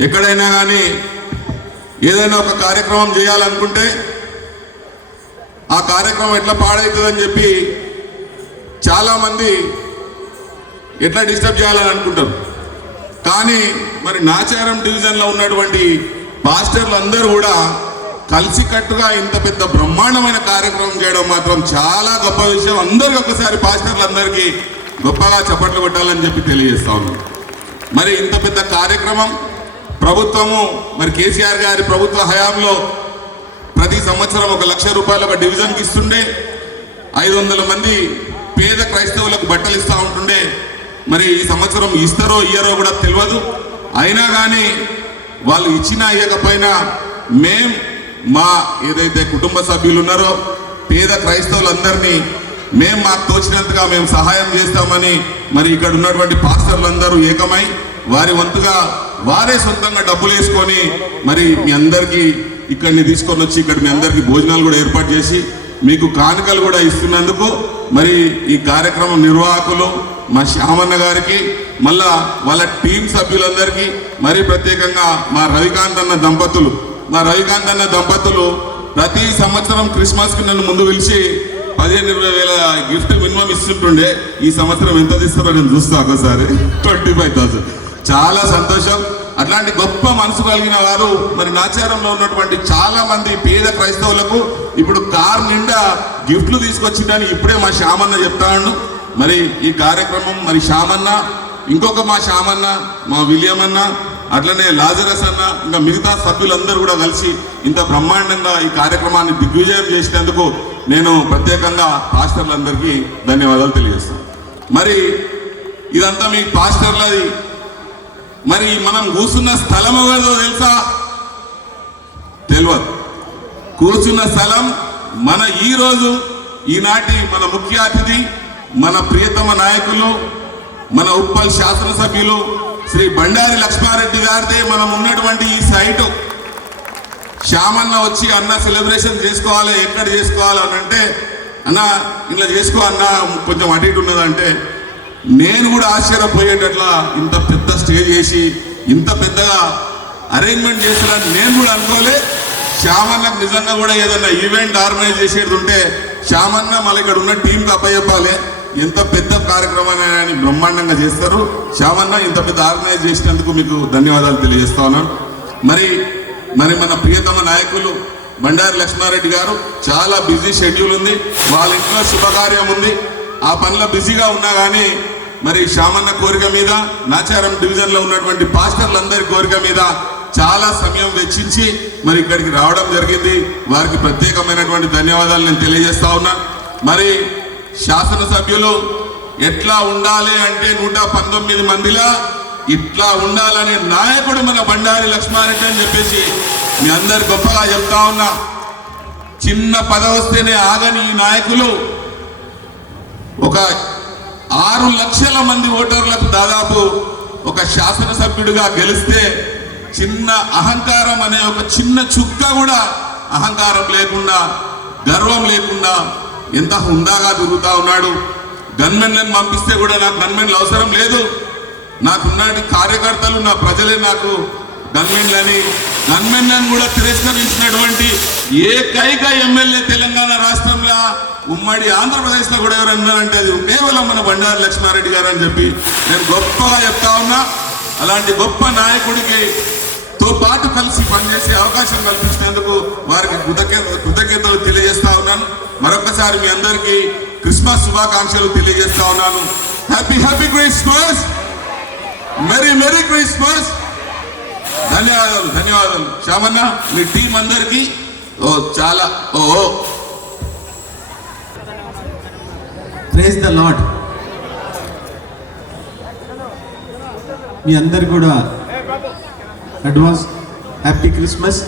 ఎక్కడైనా కానీ ఏదైనా ఒక కార్యక్రమం చేయాలనుకుంటే ఆ కార్యక్రమం ఎట్లా పాడవుతుందని చెప్పి చాలామంది ఎట్లా డిస్టర్బ్ చేయాలని అనుకుంటారు. కానీ మరి నాచారం డివిజన్లో ఉన్నటువంటి పాస్టర్లు అందరూ కూడా కలిసికట్టుగా ఇంత పెద్ద బ్రహ్మాండమైన కార్యక్రమం చేయడం మాత్రం చాలా గొప్ప విషయం. అందరికీ ఒకసారి పాస్టర్లందరికీ గొప్పగా చప్పట్లు కొట్టాలని చెప్పి తెలియజేస్తా ఉన్నాం. మరి ఇంత పెద్ద కార్యక్రమం ప్రభుత్వము మరి కేసీఆర్ గారి ప్రభుత్వ హయాంలో ప్రతి సంవత్సరం 1 లక్ష రూపాయలు ఒక డివిజన్కి ఇస్తుండే, 500 మంది పేద క్రైస్తవులకు బట్టలు ఇస్తూ ఉంటుండే. మరి ఈ సంవత్సరం ఇస్తారో ఇయ్యరో కూడా తెలియదు. అయినా కానీ వాళ్ళు ఇచ్చినా ఇవ్వకపోయినా మా ఏదైతే కుటుంబ సభ్యులు ఉన్నారో పేద క్రైస్తవులందరినీ మాకు తోచినంతగా మేము సహాయం చేస్తామని మరి ఇక్కడ ఉన్నటువంటి పాస్టర్లందరూ ఏకమై వారి వంతుగా వారే సొంతంగా డబ్బులు వేసుకొని మరి మీ అందరికీ ఇక్కడిని తీసుకొని వచ్చి ఇక్కడ మీ అందరికీ భోజనాలు కూడా ఏర్పాటు చేసి మీకు కానుకలు కూడా ఇస్తున్నందుకు మరి ఈ కార్యక్రమం నిర్వాహకులు మా శ్యామన్న గారికి, మళ్ళా వాళ్ళ టీం సభ్యులందరికీ, మరి ప్రత్యేకంగా మా రవికాంత్ అన్న దంపతులు ప్రతి సంవత్సరం క్రిస్మస్కి నన్ను ముందు పిలిచి 15-20 వేల గిఫ్ట్ మినిమం ఇస్తుంటుండే. ఈ సంవత్సరం ఎంత తీస్తారో నేను చూస్తా ఒకసారి 25,000. చాలా సంతోషం. అట్లాంటి గొప్ప మనసు కలిగిన వారు మరి నాచారంలో ఉన్నటువంటి చాలా మంది పేద క్రైస్తవులకు ఇప్పుడు కార్ నిండా గిఫ్ట్లు తీసుకొచ్చిందని ఇప్పుడే మా శ్యామన్న చెప్తాను. మరి ఈ కార్యక్రమం మరి శ్యామన్న, ఇంకొక మా శ్యామన్న, మా విలియం అన్న, అట్లనే లాజరస్ అన్న, ఇంకా మిగతా సభ్యులందరూ కూడా కలిసి ఇంత బ్రహ్మాండంగా ఈ కార్యక్రమాన్ని దిగ్విజయం చేసినందుకు నేను ప్రత్యేకంగా పాస్టర్లందరికీ ధన్యవాదాలు తెలియజేస్తాను. మరి ఇదంతా మీ పాస్టర్లది. మరి మనం కూర్చున్న స్థలం ఏదో తెలుసా? తెలియదు. కూర్చున్న స్థలం మన ఈనాటి మన ముఖ్య అతిథి, మన ప్రియతమ నాయకులు, మన ఉప్పల్ శాసనసభ్యులు శ్రీ బండారి లక్ష్మారెడ్డి గారిదే మనం ఉన్నటువంటి ఈ సైటు. శ్యామన్న వచ్చి అన్న సెలబ్రేషన్ చేసుకోవాలి, ఎక్కడ చేసుకోవాలి అని అంటే, అన్న ఇలా చేసుకో అన్న, కొంచెం అటు ఇటు ఉన్నదంటే నేను కూడా ఆశ్చర్యపోయేటట్లా ఇంత పెద్ద స్టేజ్ చేసి ఇంత పెద్దగా అరేంజ్మెంట్ చేస్తారని నేను కూడా అనుకోలే. శ్యామన్నకు నిజంగా కూడా ఏదన్నా ఈవెంట్ ఆర్గనైజ్ చేసేది ఉంటే శ్యామన్న మళ్ళీ ఇక్కడ ఉన్న టీంకి అప్పచెప్పాలి. ఎంత పెద్ద కార్యక్రమాన్ని బ్రహ్మాండంగా చేస్తారు. శ్యామన్న ఇంత పెద్ద ఆర్గనైజ్ చేసినందుకు మీకు ధన్యవాదాలు తెలియజేస్తా ఉన్నాను. మరి మన ప్రియతమ నాయకులు బండారి లక్ష్మారెడ్డి గారు చాలా బిజీ షెడ్యూల్ ఉంది, వాళ్ళ ఇంట్లో శుభకార్యం ఉంది. ఆ పనిలో బిజీగా ఉన్నా కానీ మరి శ్యామన్న కోరిక మీద, నాచారం డివిజన్లో ఉన్నటువంటి పాస్టర్లందరి కోరిక మీద చాలా సమయం వెచ్చించి మరి ఇక్కడికి రావడం జరిగింది. వారికి ప్రత్యేకమైనటువంటి ధన్యవాదాలు నేను తెలియజేస్తా ఉన్నా. మరి శాసనసభ్యులు ఎట్లా ఉండాలి అంటే 119 మందిలా ఇట్లా ఉండాలనే నాయకుడు మన బండారి లక్ష్మారెడ్డి అని చెప్పేసి మీ అందరు గొప్పగా చెప్తా ఉన్నా. చిన్న పదవి వస్తేనే ఆగని ఈ నాయకులు ఒక 6 లక్షల మంది ఓటర్లకు దాదాపు ఒక శాసనసభ్యుడిగా గెలిస్తే చిన్న అహంకారం అనే ఒక చిన్న చుక్క కూడా అహంకారం లేకుండా, గర్వం లేకుండా ఎంత హుందాగా తిరుగుతా ఉన్నాడు. గన్మెన్లను పంపిస్తే కూడా నాకు గన్మెన్లు అవసరం లేదు, నాకున్నటి కార్యకర్తలు, నా ప్రజలే నాకు గన్మెన్లను కూడా తిరస్కరించినటువంటి ఏకైక ఎమ్మెల్యే తెలంగాణ రాష్ట్రంలో, ఉమ్మడి ఆంధ్రప్రదేశ్లో కూడా ఎవరు అన్నారంటే అది కేవలం మన బండారి లక్ష్మారెడ్డి గారు అని చెప్పి నేను గొప్పగా చెప్తా ఉన్నా. అలాంటి గొప్ప నాయకుడికి తో పాటు కలిసి పనిచేసే అవకాశం కల్పించినందుకు వారికి కృతజ్ఞతలు తెలియజేస్తా ఉన్నాను. మరొకసారి మీ అందరికీ క్రిస్మస్ శుభాకాంక్షలు తెలియజేస్తా ఉన్నాను. Happy Christmas, merry Christmas. ధన్యవాదాలు శ్యామన్న, మీ టీం అందరికీ చాలా ప్రైజ్ ద లార్డ్. మీ అందరు కూడా అడ్వాన్స్ హ్యాపీ క్రిస్మస్.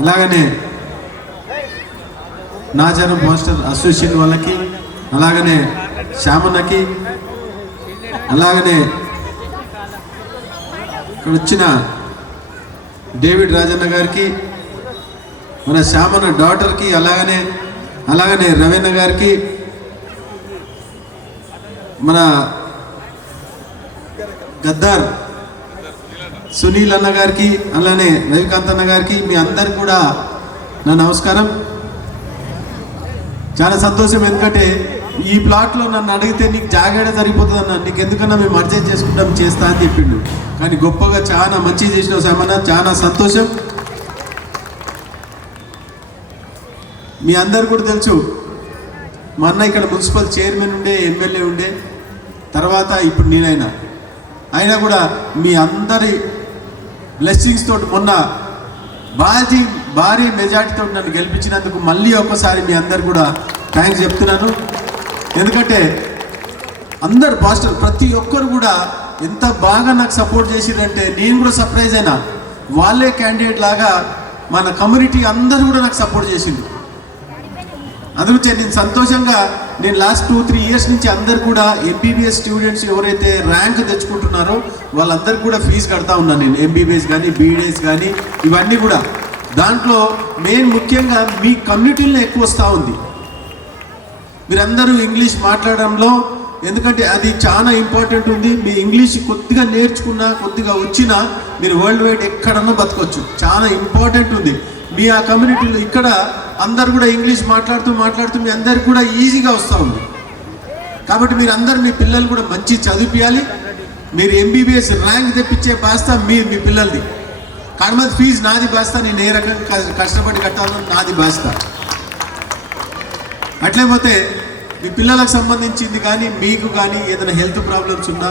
అలాగనే నాచారం మాస్టర్ అసోసియేషన్ వాళ్ళకి, అలాగనే శ్యామన్నకి, అలాగనే ఇక్కడ వచ్చిన డేవిడ్ రాజన్న గారికి, మన శ్యామన్న డాటర్కి, అలాగనే రవీణ గారికి, మన గద్దార్ సునీల్ అన్న గారికి, అలానే రవికాంత్ అన్న గారికి, మీ అందరికి కూడా నా నమస్కారం. చాలా సంతోషం, ఎందుకంటే ఈ ప్లాట్లో నన్ను అడిగితే నీకు జాగ్రత్త సరిపోతుంది అన్న, నీకు ఎందుకన్నా మేము అడ్జస్ట్ చేసుకుంటాం చేస్తా అని చెప్పిండు. కానీ గొప్పగా చాలా మంచిగా చేసినావు శ్యామన్న, చాలా సంతోషం. మీ అందరు కూడా తెలుసు, మా అన్న ఇక్కడ మున్సిపల్ చైర్మన్ ఉండే, ఎమ్మెల్యే ఉండే, తర్వాత ఇప్పుడు అయినా కూడా మీ అందరి బ్లెస్సింగ్స్ తోటి మొన్న భారీ మెజార్టీతో నన్ను గెలిపించినందుకు మళ్ళీ ఒక్కసారి మీ అందరు కూడా థ్యాంక్స్ చెప్తున్నాను. ఎందుకంటే అందరు పాస్టర్ ప్రతి ఒక్కరు కూడా ఎంత బాగా నాకు సపోర్ట్ చేసిరంటే నేను కూడా సర్ప్రైజ్ అయినా. వాళ్ళే క్యాండిడేట్ లాగా మన కమ్యూనిటీ అందరూ కూడా నాకు సపోర్ట్ చేసిండు. అందుకే నేను సంతోషంగా నేను లాస్ట్ 2-3 ఇయర్స్ నుంచి అందరు కూడా ఎంబీబీఎస్ స్టూడెంట్స్ ఎవరైతే ర్యాంక్ తెచ్చుకుంటున్నారో వాళ్ళందరికీ కూడా ఫీజు కడతా ఉన్నాను నేను. ఎంబీబీఎస్ కానీ బీడీఎస్ కానీ ఇవన్నీ కూడా. దాంట్లో మెయిన్ ముఖ్యంగా మీ కమ్యూనిటీలో ఎక్కువ వస్తూ ఉంది. మీరందరూ ఇంగ్లీష్ మాట్లాడడంలో, ఎందుకంటే అది చాలా ఇంపార్టెంట్ ఉంది. మీ ఇంగ్లీష్ కొద్దిగా నేర్చుకున్నా, కొద్దిగా వచ్చినా మీరు వరల్డ్ వైడ్ ఎక్కడన్నా బతకొచ్చు. చాలా ఇంపార్టెంట్ ఉంది. మీ ఆ కమ్యూనిటీలో ఇక్కడ అందరు కూడా ఇంగ్లీష్ మాట్లాడుతూ మీ అందరికి కూడా ఈజీగా వస్తూ ఉంది. కాబట్టి మీరు అందరు మీ పిల్లలు కూడా మంచి చదివించాలి. మీరు ఎంబీబీఎస్ ర్యాంక్ తెప్పించే బాధ్యత మీ పిల్లలది. కాకపోతే ఫీజు నాది బాధ్యత, నేను ఏ రకంగా కష్టపడి కట్టాలో నాది బాధ్యత. అట్లేపోతే మీ పిల్లలకు సంబంధించింది కానీ మీకు కానీ ఏదైనా హెల్త్ ప్రాబ్లమ్స్ ఉన్నా,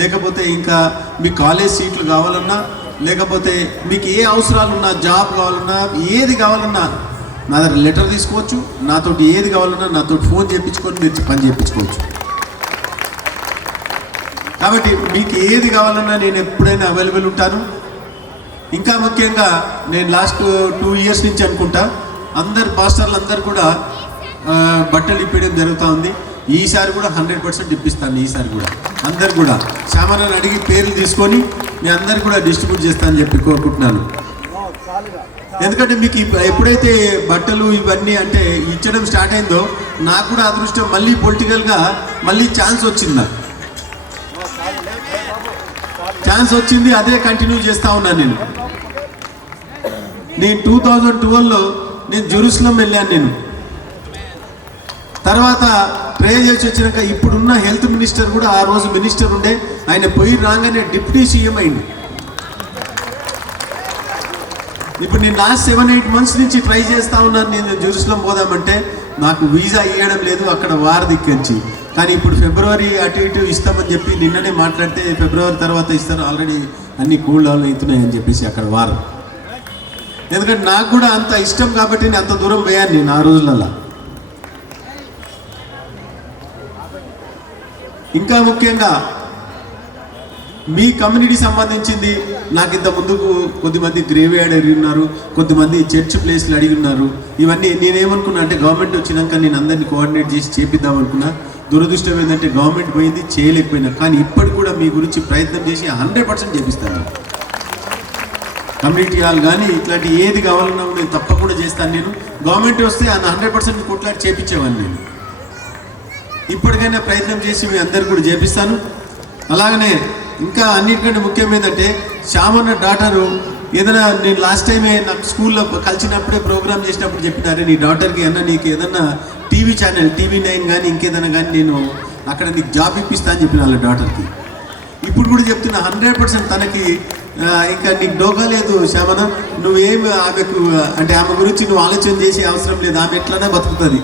లేకపోతే ఇంకా మీ కాలేజ్ సీట్లు కావాలన్నా, లేకపోతే మీకు ఏ అవసరాలు ఉన్నా, జాబ్ కావాలన్నా, ఏది కావాలన్నా నా దగ్గర లెటర్ తీసుకోవచ్చు. నాతోటి ఏది కావాలన్నా నాతోటి ఫోన్ చేయించుకొని మీరు పని చేయించుకోవచ్చు. కాబట్టి మీకు ఏది కావాలన్నా నేను ఎప్పుడైనా అవైలబుల్ ఉంటాను. ఇంకా ముఖ్యంగా నేను లాస్ట్ 2 ఇయర్స్ నుంచి అనుకుంటా అందరు పాస్టర్లు అందరు కూడా బట్టలు ఇప్పడం జరుగుతూ ఉంది. ఈసారి కూడా 100% ఇప్పిస్తాను. ఈసారి కూడా అందరు కూడా సామాన్యాన్ని అడిగి పేర్లు తీసుకొని మీ అందరు కూడా డిస్ట్రిబ్యూట్ చేస్తానని చెప్పి కోరుకుంటున్నాను. ఎందుకంటే మీకు ఎప్పుడైతే బట్టలు ఇవన్నీ అంటే ఇచ్చడం స్టార్ట్ అయిందో నాకు కూడా అదృష్టం మళ్ళీ పొలిటికల్గా మళ్ళీ ఛాన్స్ వచ్చింది. అదే కంటిన్యూ చేస్తూ ఉన్నాను. నేను 2012లో నేను జెరూసలం వెళ్ళాను. నేను తర్వాత ప్రే చేసి వచ్చినాక ఇప్పుడున్న హెల్త్ మినిస్టర్ కూడా ఆ రోజు మినిస్టర్ ఉండే, ఆయన పోయి రాగానే డిప్యూటీ సీఎం అయింది. ఇప్పుడు నేను లాస్ట్ 7-8 months నుంచి ట్రై చేస్తూ ఉన్నాను. నేను జెరూసలం పోదామంటే నాకు వీసా ఇవ్వడం లేదు అక్కడ వార్ దిక్కించి. కానీ ఇప్పుడు ఫిబ్రవరి అటు ఇటు ఇస్తామని చెప్పి నిన్ననే మాట్లాడితే ఫిబ్రవరి తర్వాత ఇస్తారు, ఆల్రెడీ అన్ని కూల్ డౌన్ అవుతున్నాయని చెప్పేసి అక్కడ వార్. ఎందుకంటే నాకు కూడా అంత ఇష్టం కాబట్టి నేను అంత దూరం పోయాను నేను ఆ రోజులలో. ఇంకా ముఖ్యంగా మీ కమ్యూనిటీ సంబంధించింది నాకు ఇంత ముందుకు కొద్దిమంది గ్రేవ్ యార్డ్ అడిగి ఉన్నారు, కొద్దిమంది చర్చ్ ప్లేస్లు అడిగి ఉన్నారు. ఇవన్నీ నేనేమనుకున్నా అంటే గవర్నమెంట్ వచ్చినాక నేను అందరినీ కోఆర్డినేట్ చేసి చేపిద్దాం అనుకున్నా. దురదృష్టం ఏంటంటే గవర్నమెంట్ పోయింది, చేయలేకపోయినా. కానీ ఇప్పటికి కూడా మీ గురించి ప్రయత్నం చేసి 100% చేపిస్తాను. కమ్యూనిటీ హాల్ కానీ ఇట్లాంటి ఏది కావాలన్నా నేను తప్పకుండా చేస్తాను. నేను గవర్నమెంట్ వస్తే 100% కొట్లాడి చేపించేవాడిని. నేను ఇప్పటికైనా ప్రయత్నం చేసి మీ అందరు కూడా చేపిస్తాను. అలాగనే ఇంకా అన్నిటికంటే ముఖ్యం ఏంటంటే శ్యామన్న డాటరు ఏదైనా నేను లాస్ట్ టైమే నాకు స్కూల్లో కలిసినప్పుడే ప్రోగ్రామ్ చేసినప్పుడు చెప్పినారే నీ డాటర్కి అన్న నీకు ఏదన్నా టీవీ ఛానల్ TV9 కానీ ఇంకేదైనా కానీ నేను అక్కడ నీకు జాబ్ ఇప్పిస్తా అని చెప్పిన వాళ్ళ డాటర్కి. ఇప్పుడు కూడా చెప్తున్నా 100% తనకి ఇంకా నీకు డోకా లేదు శ్యామన్న, నువ్వేమి ఆమెకు అంటే ఆమె గురించి నువ్వు ఆలోచన చేసే అవసరం లేదు, ఆమె ఎట్లనే బతుకుతుంది.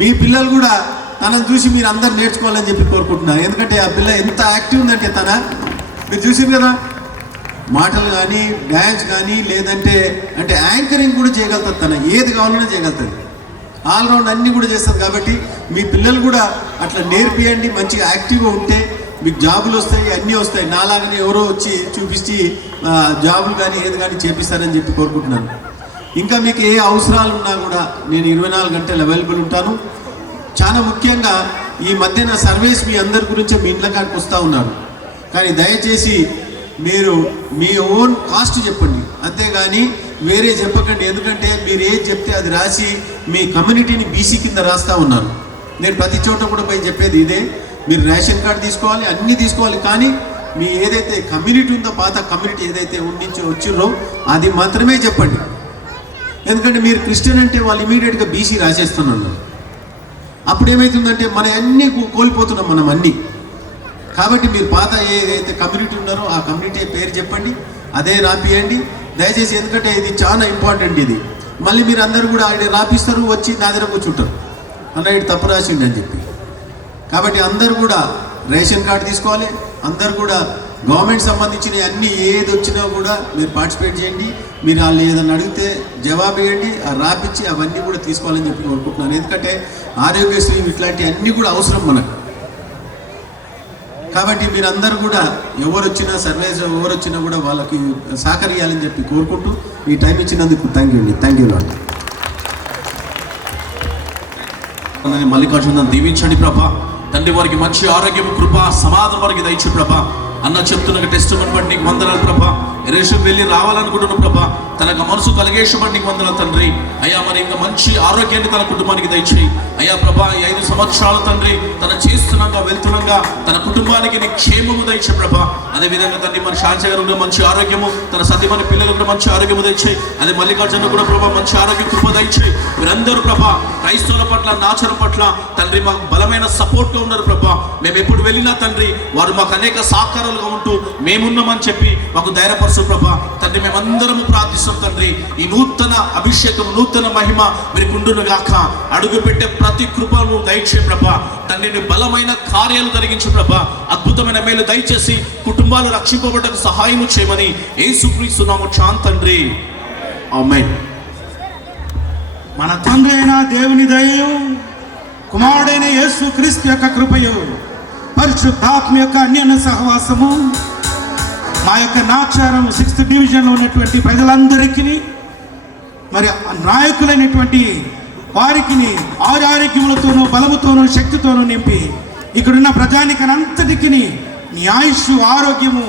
మీ పిల్లలు కూడా తనను చూసి మీరు అందరు నేర్చుకోవాలని చెప్పి కోరుకుంటున్నా. ఎందుకంటే ఆ పిల్ల ఎంత యాక్టివ్ ఉందంటే మీరు చూసారు కదా, మాటలు కానీ డ్యాన్స్ కానీ లేదంటే అంటే యాంకరింగ్ కూడా చేయగలుగుతుంది. తన ఏది కావాలన్నా చేయగలుగుతుంది, ఆల్రౌండ్ అన్నీ కూడా చేస్తుంది. కాబట్టి మీ పిల్లలు కూడా అట్లా నేర్పియండి. మంచిగా యాక్టివ్గా ఉంటే మీకు జాబులు వస్తాయి, అన్నీ వస్తాయి. నాలాగనే ఎవరో వచ్చి చూపించి జాబులు కానీ ఏది కానీ చేపిస్తారని చెప్పి కోరుకుంటున్నాను. ఇంకా మీకు ఏ అవసరాలు ఉన్నా కూడా నేను 24 గంటలు అవైలబుల్ ఉంటాను. చాలా ముఖ్యంగా ఈ మధ్యన సర్వీస్ మీ అందరి గురించి మీ ఇంట్లో కాడికి వస్తూ ఉన్నారు. కానీ దయచేసి మీరు మీ ఓన్ కాస్ట్ చెప్పండి, అంతేగాని వేరే చెప్పకండి. ఎందుకంటే మీరు ఏది చెప్తే అది రాసి మీ కమ్యూనిటీని బీసీ కింద రాస్తూ ఉన్నారు. నేను ప్రతి చోట కూడా పోయి చెప్పేది ఇదే, మీరు రేషన్ కార్డు తీసుకోవాలి, అన్నీ తీసుకోవాలి. కానీ మీ ఏదైతే కమ్యూనిటీ ఉందో, పాత కమ్యూనిటీ ఏదైతే ఉండించో వచ్చిర్రో అది మాత్రమే చెప్పండి. ఎందుకంటే మీరు క్రిస్టియన్ అంటే వాళ్ళు ఇమీడియట్గా బీసీ రాసేస్తున్నారు. అప్పుడు ఏమవుతుందంటే మన అన్నీ కోల్పోతున్నాం మనం అన్నీ. కాబట్టి మీరు పాత ఏదైతే కమ్యూనిటీ ఉన్నారో ఆ కమ్యూనిటీ పేరు చెప్పండి, అదే రాపియండి దయచేసి. ఎందుకంటే ఇది చాలా ఇంపార్టెంట్. ఇది మళ్ళీ మీరు అందరూ కూడా ఆయన రాపిస్తారు, వచ్చి నా దగ్గర కూర్చుంటారు, అన్న ఇటు తప్పు రాసిండి అని చెప్పి. కాబట్టి అందరూ కూడా రేషన్ కార్డు తీసుకోవాలి. అందరూ కూడా గవర్నమెంట్ సంబంధించిన అన్నీ ఏది వచ్చినా కూడా మీరు పార్టిసిపేట్ చేయండి. మీరు వాళ్ళు ఏదన్నా అడిగితే జవాబు ఇవ్వండి, రాపిచ్చి అవన్నీ కూడా తీసుకోవాలని చెప్పి కోరుకుంటున్నాను. ఎందుకంటే ఆరోగ్యశ్రీ ఇట్లాంటి అన్నీ కూడా అవసరం మనకు. కాబట్టి మీరు అందరూ కూడా ఎవరు వచ్చినా సర్వేస్ ఎవరు వచ్చినా కూడా వాళ్ళకి సహకరించాలని చెప్పి కోరుకుంటూ ఈ టైం ఇచ్చినందుకు థ్యాంక్ యూ అండి. Thank you lot. మల్లికార్జున దీవించండి ప్రభా. తండ్రి వారికి మంచి ఆరోగ్యం, కృప, సమాధానం వారికి దయచే ప్రభా. అన్న చెప్తున్న టెస్ట్ బట్టి నీకు వందనాలు ప్రభా. ఎరేషం వెళ్ళి రావాలనుకుంటున్న ప్రభా, తనకు మనసు కలిగేసమని నీకు వందనాలు తండ్రి. అయ్యా మరి ఇంకా మంచి ఆరోగ్యాన్ని తన కుటుంబానికి దయచేయి అయ్యా ప్రభా. ఈ 5 సంవత్సరాలు తండ్రి తన చేస్తున్నాగా వెళ్తున్నాగా తన కుటుంబానికి నీ క్షేమము దయచే ప్రభా. అదేవిధంగా తండ్రి మన శాంతి గారు కూడా మంచి ఆరోగ్యము, తన సతీమణి పిల్లలకు కూడా మంచి ఆరోగ్యము దయచేయి. అదే మల్లికార్జున కూడా ప్రభా మంచి ఆరోగ్య కృప దయచేయి. మీరందరూ ప్రభా క్రైస్తవుల పట్ల, నాచరం పట్ల తండ్రి మాకు బలమైన సపోర్ట్గా ఉన్నారు ప్రభా. మేము ఎప్పుడు వెళ్ళినా తండ్రి వారు మాకు అనేక సహకారాలుగా ఉంటూ మేమున్నామని చెప్పి మాకు ధైర్యపరుచు ప్రభా. తండ్రి మేమందరము ప్రార్థిస్తాం తండ్రి, ఈ నూతన అభిషేకం, నూతన మహిమ మీరు కుండును గాక. అడుగు పెట్టే ప్రతి కృపను దయచే ప్రభా. తండ్రిని బలమైన కార్యాలు జరిగించే ప్రభా. అద్భుతమైన మేలు దయచేసి కుటుంబాలు రక్షింపబడకు సహాయము చేయమని యేసుక్రీస్తు నామమున తండ్రి ఆమేన్. మన తండ్రి అయిన దేవుని దయయు, కుమారుడైన యేసు క్రీస్తు యొక్క కృపయు, పరిశుద్ధాత్మ యొక్క అన్యోన్య సహవాసము మా యొక్క నాచారం 6th డివిజన్లో ఉన్నటువంటి ప్రజలందరికీ, మరి నాయకులైనటువంటి వారికి ఆరోగ్యములతోనూ బలముతోనూ శక్తితోనూ నింపి ఇక్కడున్న ప్రజానికనంతటికి నీ ఆయుష్, ఆరోగ్యము,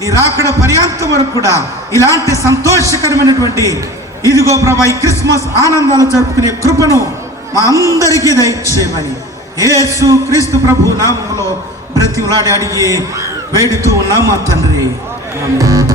నీ రాకడ పర్యాంతం వరకు కూడా ఇలాంటి సంతోషకరమైనటువంటి ఇదిగో ప్రభా ఈ క్రిస్మస్ ఆనందాలు జరుపుకునే కృపను మా అందరికీ దయచేయమని యేసు క్రీస్తు ప్రభు నామములో బ్రతిమలాడి అడిగి వేడుతూ ఉన్నాం మా తండ్రి. ఆమేన్.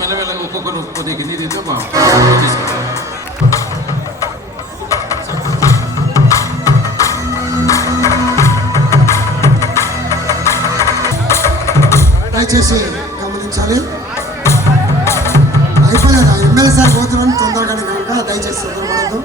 మెల్లమెల్లగా ఒక్కొక్కరు కొద్దిగా నీరు దయచేసి గమనించాలి. అయిపోలేదు ఆయన రెండోసారి పోతున్నాను తొందరగానే కనుక దయచేసి తొందరపడద్దు.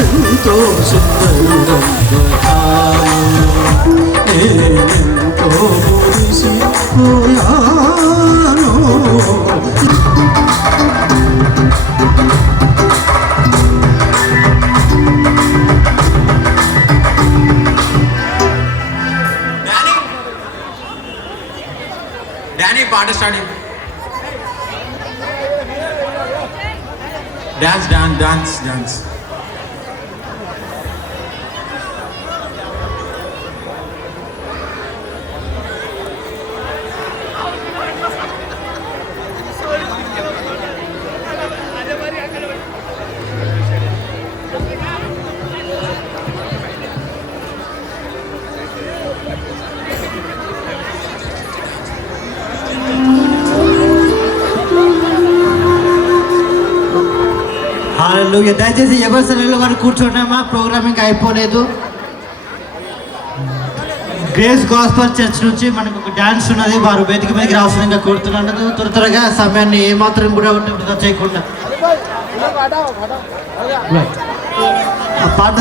ఎంతో సుందరుడమ్మా ఎంతో మురిసిపోయాను. డానీ పాట start dance dance dance dance hallelujah. దయచేసి ఎవరి సెలవులో వారు కూర్చోండమ్మా, ప్రోగ్రామింగ్ అయిపోలేదు. గ్రేస్ గాస్పల్ చర్చ్ నుంచి మనకు ఒక డ్యాన్స్ ఉన్నది, వారు వేదిక మీదకి రావాల్సిందిగా కోరుతున్నాను. త్వరగా సమయాన్ని ఏమాత్రం కూడా వృధా చేయకుండా ఆ పాట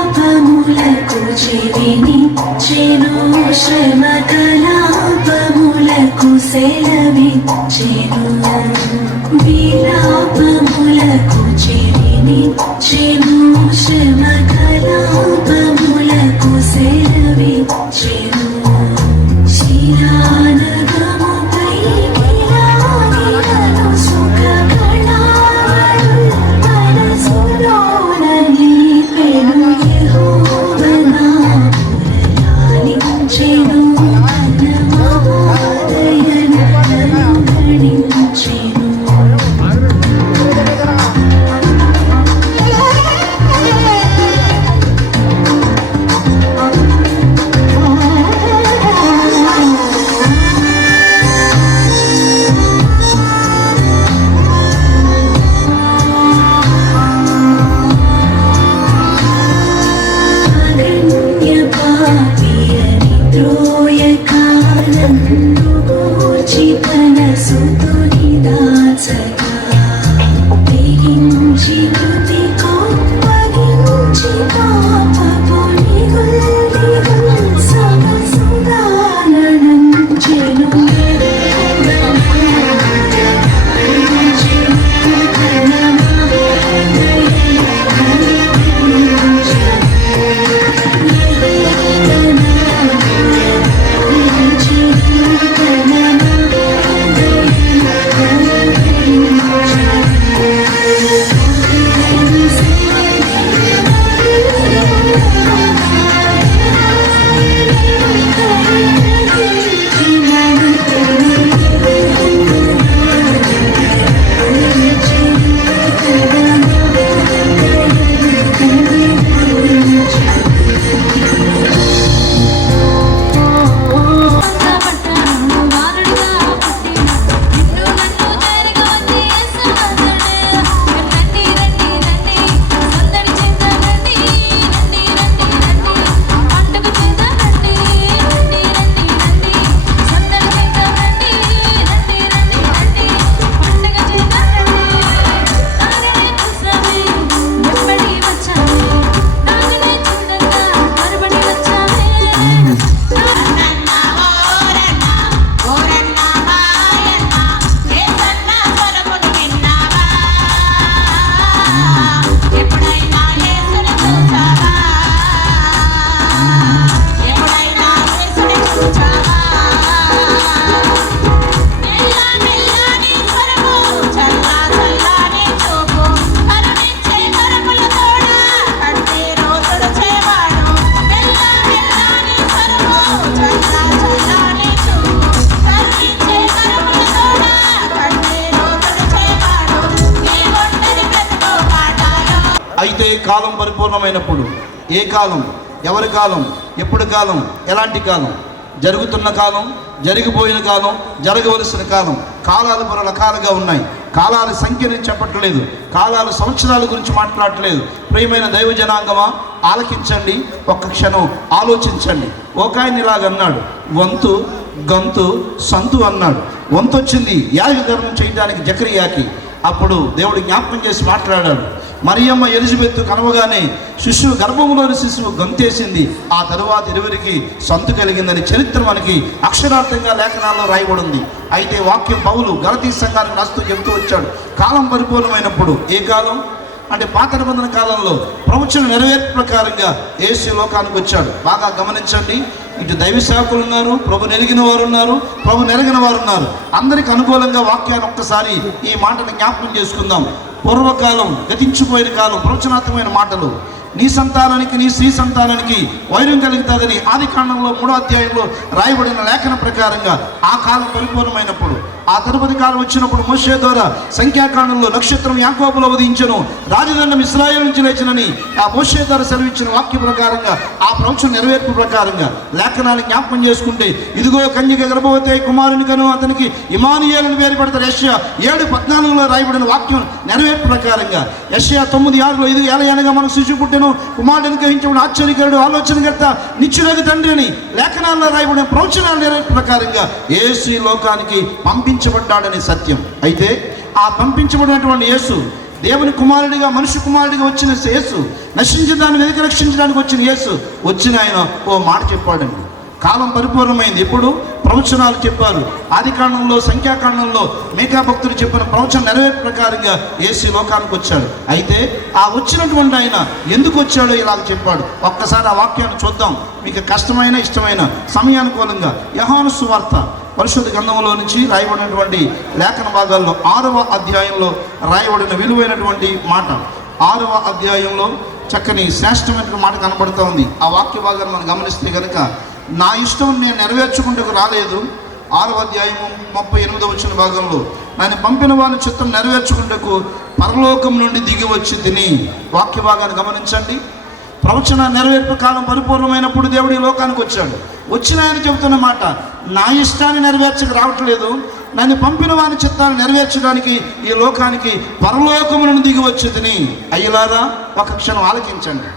విలాపములకు చెవినిచ్చెను, శ్రమ కలాపములకు సెలవిచ్చెను. విలాపములకు చెవినిచ్చెను, శ్రమ కలాపములకు సెలవిచ్చెను. శిలానగముపై గిలాగిలను సుఖగణాలు మనసులోన నిలిపెను. యెహోవా నామములాలించెను, తన మహాదయను అనుగణించెను. అగణ్య పాపియని త్రోయకాలను గూర్చి తన సుతుని దాచగా, తెగించి మృతి కోప్పగించి పాపపు నిగుల్దిగుల్ సమసుదానంచెను. అయితే కాలం పరిపూర్ణమైనప్పుడు, ఏ కాలం, ఎవరి కాలం, ఎప్పుడు కాలం, ఎలాంటి కాలం, జరుగుతున్న కాలం, జరిగిపోయిన కాలం, జరగవలసిన కాలం, కాలాలు మరో రకాలుగా ఉన్నాయి. కాలాల సంఖ్యని చెప్పట్లేదు, కాలాలు సంవత్సరాల గురించి మాట్లాడట్లేదు. ప్రియమైన దైవ జనాంగమా, ఆలకించండి, ఒక్క క్షణం ఆలోచించండి. ఒక ఆయన ఇలాగన్నాడు, వంతు గంతు సంతు అన్నాడు. వంతు వచ్చింది యాజకధర్మం చేయడానికి జకరియాకి. అప్పుడు దేవుడు జ్ఞాపకం చేసి మాట్లాడాడు. మరియమ్మ ఎలిజబెత్ కనవగానే శిశువు, గర్భంలోని శిశువు గంతేసింది. ఆ తరువాత ఇరువురికి సంతు కలిగిందని చరిత్ర మనకి అక్షరార్థంగా లేఖనాల్లో రాయబడింది. అయితే వాక్యం పౌలు గలతీ సంఘానికి రాస్తూ చెబుతూ వచ్చాడు, కాలం పరిపూర్ణమైనప్పుడు. ఏ కాలం అంటే పాత నిబంధన కాలంలో ప్రవచన నెరవేర్పు ప్రకారంగా యేసు లోకానికి వచ్చాడు. బాగా గమనించండి, ఇటు దైవ సేవకులు ఉన్నారు, ప్రభు నెరిగిన వారు ఉన్నారు, ప్రభు నెరగిన వారు ఉన్నారు. అందరికి అనుకూలంగా వాక్యాన్ని ఒక్కసారి ఈ మాటను జ్ఞాపకం చేసుకుందాం. పూర్వకాలం, గతించిపోయిన కాలం, ప్రవచనాత్మకమైన మాటలు. నీ సంతానానికి నీ స్త్రీ సంతానానికి వైరం కలుగుతుందని ఆది కాండంలో 3వ అధ్యాయంలో రాయబడిన లేఖన ప్రకారంగా ఆ కాలం పరిపూర్ణమైనప్పుడు, ఆ తరుపతి కాలం వచ్చినప్పుడు మోషే ద్వారా సంఖ్యాకాండంలో నక్షత్రం యాకోబులో ఉదయించెను, రాజదండం ఇశ్రాయేలు నుంచి లేచినని ఆ మోషే ద్వారా సెలవిచ్చిన వాక్య ప్రకారంగా, ఆ ప్రవచన నెరవేర్పు ప్రకారంగా లేఖనాన్ని జ్ఞాపకం చేసుకుంటే, ఇదిగో కన్యక గర్భవతి కుమారునికను అతనికి ఇమానుయేలుని పేరు పెడతారు. యెషయా 7:14 రాయబడిన వాక్యం నెరవేర్పు ప్రకారంగా, యెషయా 9:6 ఇది ఏలయనగా మనకు శిశువు పుట్టెను, కుమారుడిని గ్రహించడం ఆశ్చర్యకరుడు, ఆలోచనకర్త, నిత్యుడగు తండ్రి అని లేఖనాల్లో రాయబడిన ప్రవచనాల నెరవేర్పు ప్రకారంగా యేసు ఈ లోకానికి పంపించబడ్డాడని సత్యం. అయితే ఆ పంపించబడినటువంటి యేసు, దేవుని కుమారుడిగా మనుష్య కుమారుడిగా వచ్చిన యేసు, నశించడాన్ని వెతికి రక్షించడానికి వచ్చిన యేసు, వచ్చిన ఆయన ఓ మాట చెప్పాడండి. కాలం పరిపూర్ణమైంది. ఎప్పుడు ప్రవచనాలు చెప్పారు. ఆది కాండంలో, సంఖ్యాకాండంలో మేకా భక్తులు చెప్పిన ప్రవచన నెరవేర్పు ప్రకారంగా యేసు లోకానికి వచ్చాడు. అయితే ఆ వచ్చినటువంటి ఆయన ఎందుకు వచ్చాడో ఇలాగ చెప్పాడు. ఒక్కసారి ఆ వాక్యాన్ని చూద్దాం. మీకు కష్టమైన ఇష్టమైన సమయానుకూలంగా యోహాను సువార్త పరిశుద్ధ గ్రంథంలో నుంచి రాయబడినటువంటి లేఖన భాగాల్లో 6వ అధ్యాయంలో రాయబడిన విలువైనటువంటి మాట. 6వ అధ్యాయంలో చక్కని శ్రేష్టమైన మాట కనబడుతూ ఉంది. ఆ వాక్య భాగాన్ని మనం గమనిస్తే కనుక, నా ఇష్టం నేను నెరవేర్చుకుంటూ రాలేదు. 6వ అధ్యాయము 38వ భాగంలో, నన్ను పంపిన వాని చిత్తం నెరవేర్చుకుంటకు పరలోకం నుండి దిగి వచ్చి తిని. వాక్య భాగాన్ని గమనించండి. ప్రవచన నెరవేర్పు కాలం పరిపూర్ణమైనప్పుడు దేవుడు ఈ లోకానికి వచ్చాడు. వచ్చిన ఆయన చెబుతున్న మాట, నా ఇష్టాన్ని నెరవేర్చక రావట్లేదు, నన్ను పంపిన వాని చిత్తాన్ని నెరవేర్చడానికి ఈ లోకానికి పరలోకము నుండి దిగి వచ్చి తిని. అయ్యలారా ఒక క్షణం ఆలకించండి.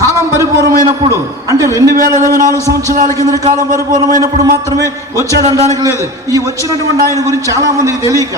కాలం పరిపూర్ణమైనప్పుడు అంటే 2024 సంవత్సరాల కింద కాలం పరిపూర్ణమైనప్పుడు మాత్రమే వచ్చాడనడానికి లేదు. ఈ వచ్చినటువంటి ఆయన గురించి చాలామందికి తెలియక,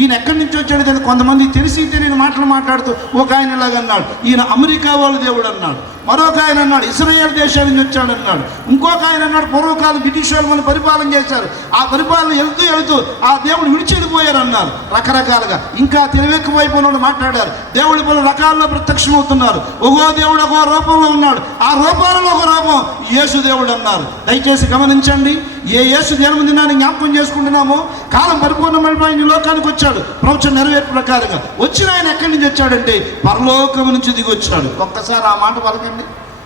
ఈయన ఎక్కడి నుంచి వచ్చాడో తెలియదు. కొంతమంది తెలిసి తెలియని మాటలు మాట్లాడుతూ ఒక ఆయన ఇలాగన్నాడు, ఈయన అమెరికా వాళ్ళ దేవుడు అన్నాడు. మరొక ఆయన అన్నాడు ఇశ్రాయేల్ దేశం నుంచి వచ్చాడన్నాడు. ఇంకొక ఆయన అన్నాడు పూర్వకాలం బ్రిటిష్ వాళ్ళు మనం పరిపాలన చేశారు, ఆ పరిపాలన వెళుతూ ఆ దేవుడు విడిచెడిపోయారు అన్నారు. రకరకాలుగా ఇంకా తెలివెక్కువైపోయిన మాట్లాడారు. దేవుడి పలు రకాల్లో ప్రత్యక్షమవుతున్నారు. ఒక్కో దేవుడు ఒక్కో రూపంలో ఉన్నాడు, ఆ రూపాలలో ఒక రూపం యేసు దేవుడు అన్నారు. దయచేసి గమనించండి. ఏ యేసు జన్మదినాన్ని జ్ఞాపకం చేసుకుంటున్నామో, కాలం పరిపూర్ణమైన లోకానికి వచ్చాడు. ప్రవచన నెరవేర్పు ప్రకారంగా వచ్చిన ఆయన ఎక్కడి నుంచి వచ్చాడంటే పరలోకం నుంచి దిగి వచ్చాడు. ఒక్కసారి ఆ మాట పలకండి.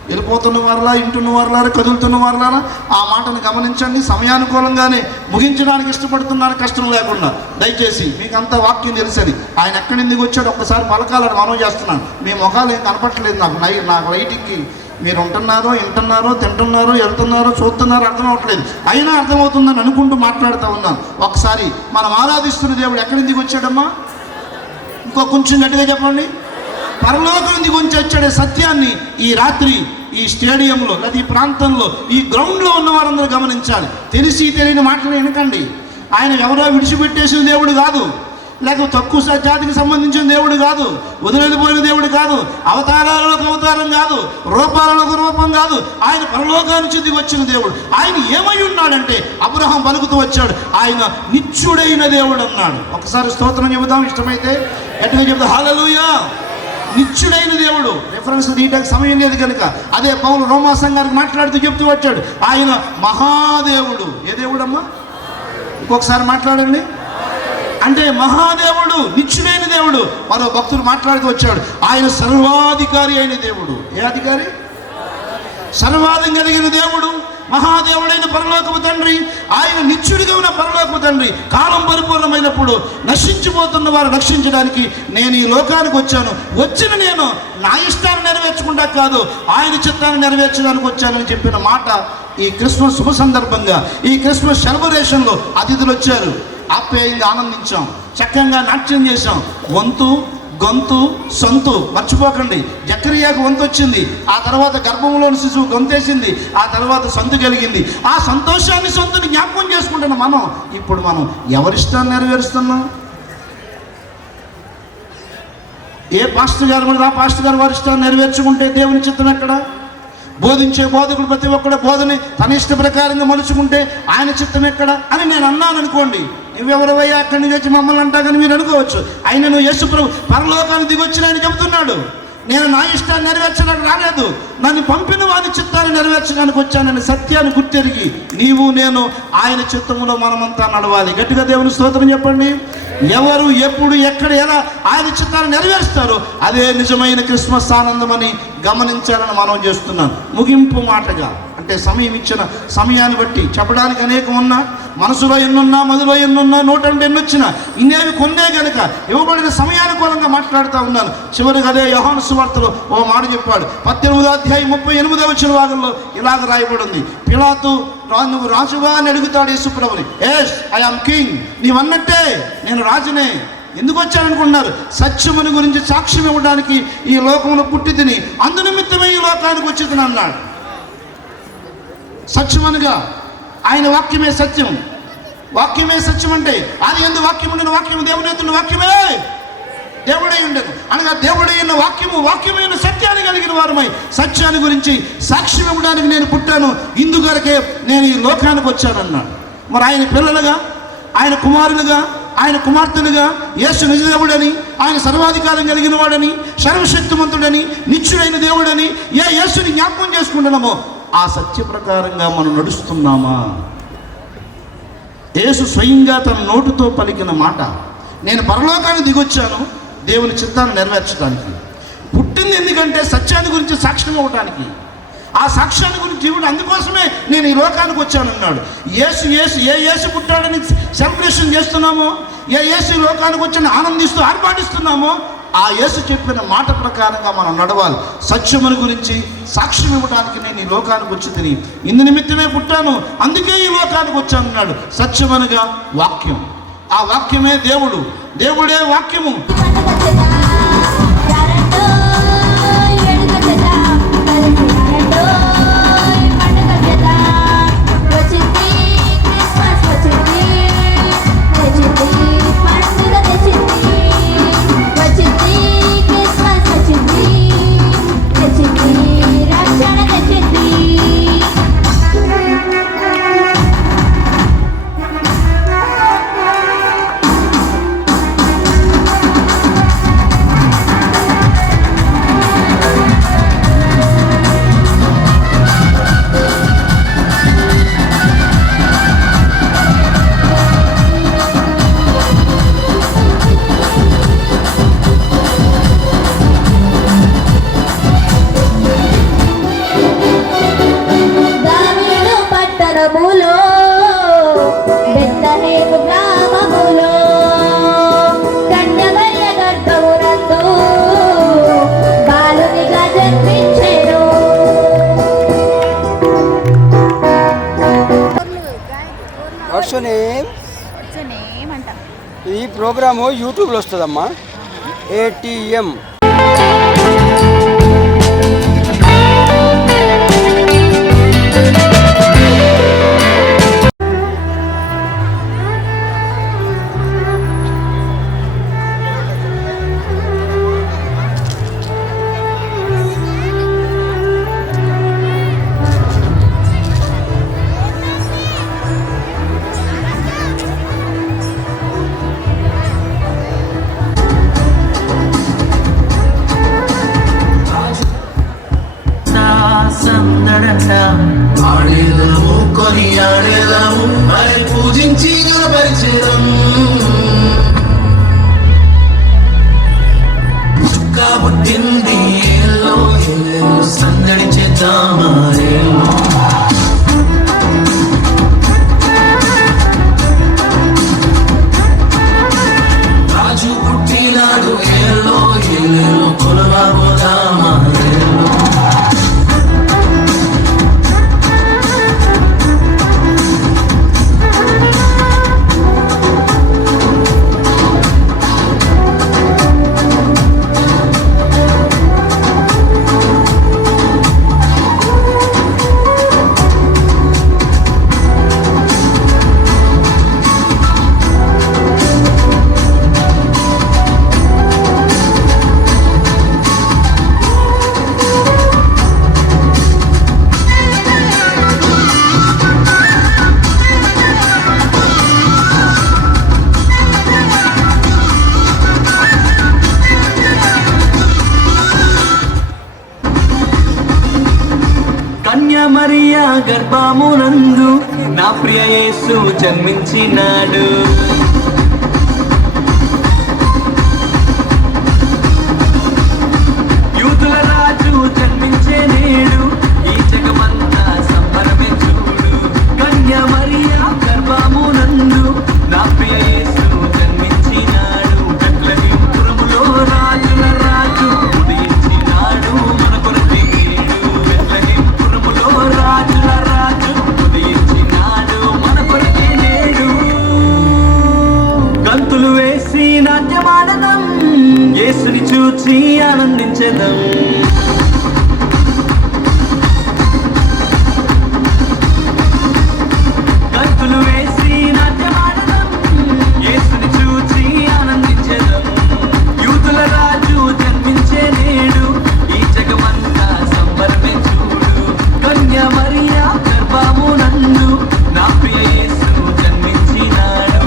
వెళ్ళిపోతున్న వారిలా, ఇంటున్న వారిలా, కదులుతున్న వారిలా ఆ మాటను గమనించండి. సమయానుకూలంగానే ముగించడానికి ఇష్టపడుతున్నాను, కష్టం లేకుండా. దయచేసి మీకు అంత వాక్యం తెలిసది. ఆయన ఎక్కడి నుంచి వచ్చాడు ఒక్కసారి పలకాలని మనం చేస్తున్నాను. మీ ముఖాలు ఏం కనపట్టలేదు నాకు లైటింగ్కి. మీరు ఉంటున్నారో, వింటున్నారో, తింటున్నారో, వెళ్తున్నారో, చూస్తున్నారో అర్థం అవ్వట్లేదు. అయినా అర్థమవుతుందని అనుకుంటూ మాట్లాడుతూ ఉన్నాను. ఒకసారి మనం ఆరాధిస్తున్న దేవుడు ఎక్కడి నుంచి వచ్చాడమ్మా? ఇంకో కొంచెం గట్టిగా చెప్పండి. పరలోకం నుంచి కొంచెం వచ్చాడే సత్యాన్ని ఈ రాత్రి ఈ స్టేడియంలో లేదా ఈ ప్రాంతంలో ఈ గ్రౌండ్లో ఉన్న వారందరూ గమనించాలి. తెలిసి తెలియని మాటలు వినకండి. ఆయన ఎవరో విడిచిపెట్టేసిన దేవుడు కాదు, లేక తక్కువ జాతికి సంబంధించిన దేవుడు కాదు, వదిలిపోయిన దేవుడు కాదు, అవతారాలకు అవతారం కాదు, రూపాలకు రూపం కాదు. ఆయన పరలోకానికి దిగి వచ్చిన దేవుడు. ఆయన ఏమై ఉన్నాడంటే అబ్రహాం పలుకుతూ వచ్చాడు, ఆయన నిత్యుడైన దేవుడు అన్నాడు. ఒకసారి స్తోత్రం చెబుదాం ఇష్టమైతే, గట్టిగా చెబుతాం హల్లెలూయా. నిత్యుడైన దేవుడు. రెఫరెన్స్ తీయడానికి సమయం లేదు కనుక అదే పౌలు రోమా సంఘానికి మాట్లాడుతూ చెప్తూ వచ్చాడు, ఆయన మహాదేవుడు. ఏ దేవుడు అమ్మా? ఇంకొకసారి మాట్లాడండి. అంటే మహాదేవుడు, నిత్యుడైన దేవుడు. మరో భక్తుడు మాట్లాడుతూ వచ్చాడు, ఆయన సర్వాధికారి అయిన దేవుడు. ఏ అధికారి? సర్వాధికారం కలిగిన దేవుడు, మహాదేవుడైన పరలోకపు తండ్రి. ఆయన నిత్యుడిగా ఉన్న పరలోకపు తండ్రి. కాలం పరిపూర్ణమైనప్పుడు నశించిపోతున్న వారు రక్షించడానికి నేను ఈ లోకానికి వచ్చాను. వచ్చిన నేను నా ఇష్టాన్ని నెరవేర్చుకుంటా కాదు, ఆయన చిత్తాన్ని నెరవేర్చడానికి వచ్చానని చెప్పిన మాట ఈ క్రిస్మస్ శుభ సందర్భంగా, ఈ క్రిస్మస్ సెలబ్రేషన్లో అతిథులు వచ్చారు. ఆప్యాయంగా ఆనందించాం, చక్కగా నాట్యం చేశాం. వంతు, గొంతు, సొంతు మర్చిపోకండి. జకరియాకు వంతు వచ్చింది, ఆ తర్వాత గర్భంలోని శిశువు గొంతేసింది, ఆ తర్వాత సొంతు కలిగింది. ఆ సంతోషాన్ని, సొంతుని జ్ఞాపకం చేసుకుంటున్నాం మనం. ఇప్పుడు మనం ఎవరిష్టాన్ని నెరవేరుస్తున్నాం? ఏ పాస్టర్ గారు కూడా ఆ పాస్టర్ గారు వారి ఇష్టాన్ని నెరవేర్చుకుంటే దేవుని చిత్తం ఎక్కడ? బోధించే బోధకుడు ప్రతి ఒక్కడు బోధని తన ఇష్ట ప్రకారంగా మలుచుకుంటే ఆయన చిత్తం ఎక్కడ అని నేను అన్నాను అనుకోండి. నువ్వెవరవయ్యా అక్కడి నుంచి వచ్చి మమ్మల్ని అంటా కానీ మీరు అనుకోవచ్చు. ఆయన నువ్వు యేసు ప్రభు పరలోకాన్ని దిగొచ్చిన ఆయన చెబుతున్నాడు, నేను నా ఇష్టాన్ని నెరవేర్చడానికి రాలేదు, నన్ను పంపిన వారి చిత్తాన్ని నెరవేర్చడానికి వచ్చానని సత్యాన్ని గుర్తెరిగి నీవు నేను ఆయన చిత్తంలో మనమంతా నడవాలి. గట్టిగా దేవుని స్తోత్రం చెప్పండి. ఎవరు ఎప్పుడు ఎక్కడ ఎలా ఆయన చిత్తాన్ని నెరవేరుస్తారో అదే నిజమైన క్రిస్మస్ ఆనందం అని గమనించాలని మనం చేస్తున్నాం. ముగింపు మాటగా అంటే సమయం ఇచ్చిన సమయాన్ని బట్టి చెప్పడానికి అనేకం ఉన్నా, మనసులో ఎన్నున్నా, మదిలో ఎన్నున్నా, నోట నుండి ఎన్నొచ్చినా ఇన్నేవి కొన్నే గనుక ఇవ్వబడిన సమయానుకూలంగా మాట్లాడుతూ ఉన్నాను. చివరికి అదే యోహాను సువార్తలో ఓ మాట చెప్పాడు. 18వ అధ్యాయం 38వ వచన భాగంలో ఇలాగ రాయబడి ఉంది. పిలాతు నువ్వు రాజువా అని అడుగుతాడు యేసుప్రభుని. ఎస్ ఐ ఆమ్ కింగ్, నీవన్నట్టే నేను రాజునే. ఎందుకు వచ్చాననుకున్నారు? సత్యముని గురించి సాక్ష్యం ఇవ్వడానికి ఈ లోకంలో పుట్టి తిని అందునిమిత్తమే ఈ లోకానికి వచ్చి తిని అన్నాడు. సత్యమనగా ఆయన వాక్యమే సత్యం. వాక్యమే సత్యం అంటే అది ఎందు వాక్యం ఉండిన వాక్యము దేవుని యందు వాక్యమే దేవుడై ఉండను అనగా దేవుడైన వాక్యము వాక్యమైన సత్యాన్ని కలిగిన వారమై సత్యాన్ని గురించి సాక్ష్యం ఇవ్వడానికి నేను పుట్టాను, ఇందుకొరకే నేను ఈ లోకానికి వచ్చానన్నాడు. మరి ఆయన పిల్లలుగా, ఆయన కుమారులుగా, ఆయన కుమార్తెలుగా యేసు నిజదేవుడని, ఆయన సర్వాధికారం కలిగిన వాడని, సర్వశక్తిమంతుడని, నిత్యుడైన దేవుడని ఏ యేసుని జ్ఞాపకం చేసుకుంటున్నామో ఆ సత్య ప్రకారంగా మనం నడుస్తున్నామా? యేసు స్వయంగా తన నోటితో పలికిన మాట, నేను పరలోకాన్ని దిగొచ్చాను దేవుని చిత్తాన్ని నెరవేర్చడానికి. పుట్టింది ఎందుకంటే సత్యాన్ని గురించి సాక్ష్యం ఇవ్వడానికి. ఆ సాక్ష్యాన్ని గురించి ఇవ్వడం అందుకోసమే నేను ఈ లోకానికి వచ్చానన్నాడు. ఏ యేసు పుట్టాడని సెలబ్రేషన్ చేస్తున్నామో, ఏ యేసు ఈ లోకానికి వచ్చి ఆనందిస్తూ ఆర్భాటిస్తున్నామో ఆ యేసు చెప్పిన మాట ప్రకారంగా మనం నడవాలి. సత్యముని గురించి సాక్ష్యం ఇవ్వడానికి నేను ఈ లోకానికి వచ్చి తిని ఇందు నిమిత్తమే పుట్టాను, అందుకే ఈ లోకానికి వచ్చానన్నాడు. సత్యమనగా వాక్యం, ఆ వాక్యమే దేవుడు, దేవుడే వాక్యము. ఈ ప్రోగ్రాము యూట్యూబ్లో వస్తుందమ్మా. ATM ఆడేదము కొని ఆడేదము మరి పూజించి గణపరిచేదం చుక్క పుట్టింది ఏలో సందడి చేద్దామా రాజు పుట్టినాడు ఏలో కొలవాబోదామా మరియా గర్భమునందు నా ప్రియ యేసు జన్మించినాడు. యూదుల రాజు జన్మించే నేడు ఈ జగమంతా ఆనందించెదం. గంతులు వేసి నాట్యమాడదం, యేసుని చూచి ఆనందించెదం. యూతుల రాజు జన్మించే నేడు, ఈ జగమంతా సంబరమే చూడు. కన్య మరియా గర్భమునందు నా ప్రియ యేసు జన్మించినాడు.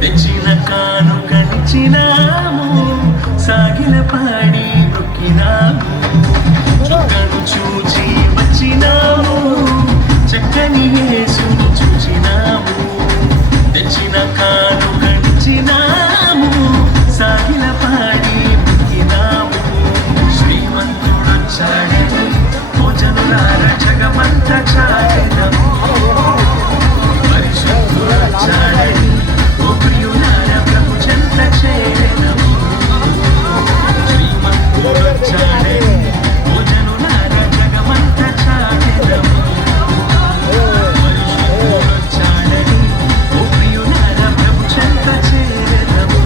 తెచ్చిన కానుకనిచ్చినాము, సాగిల పాడి మొక్కినాము. చుక్కను చూచి వచ్చినాము, చక్కని యేసుని చూచినాము. తెచ్చిన కానుకనిచ్చినాము, సాగిల పాడి మొక్కినాము. శ్రీమంతుడొచ్చాడని భోజనులార జగమంత చాటెదము. పరిశుద్ధుడొచ్చాడని ఓ ప్రియులార ప్రభు చెంత చేరెదము. శ్రీమంతుడొచ్చాడని భోజనులార జగమంత చాటెదము. పరిశుద్ధుడొచ్చాడని ఓ ప్రియులార ప్రభు చెంత చేరెదము.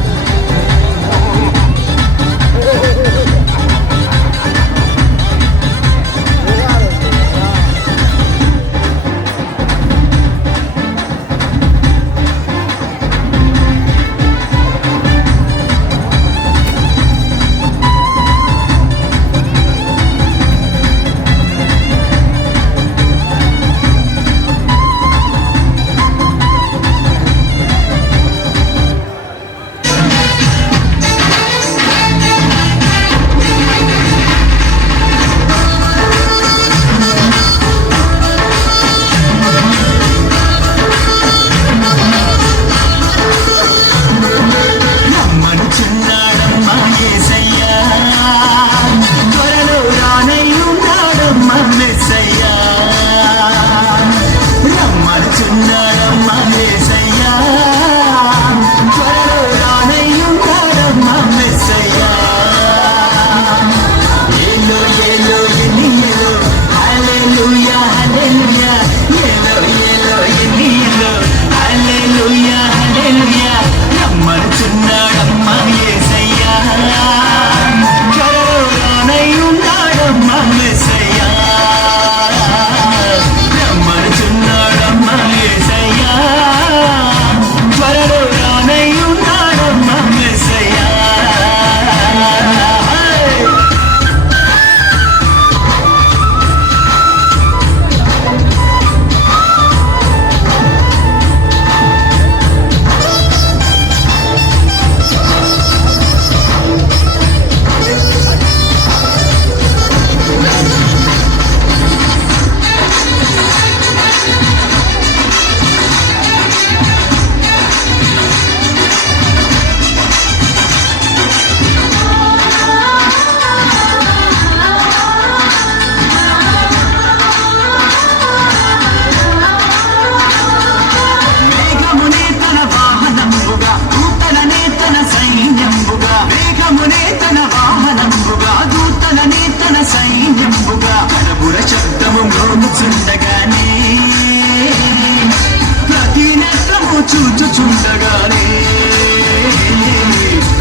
చూచుచుండగానే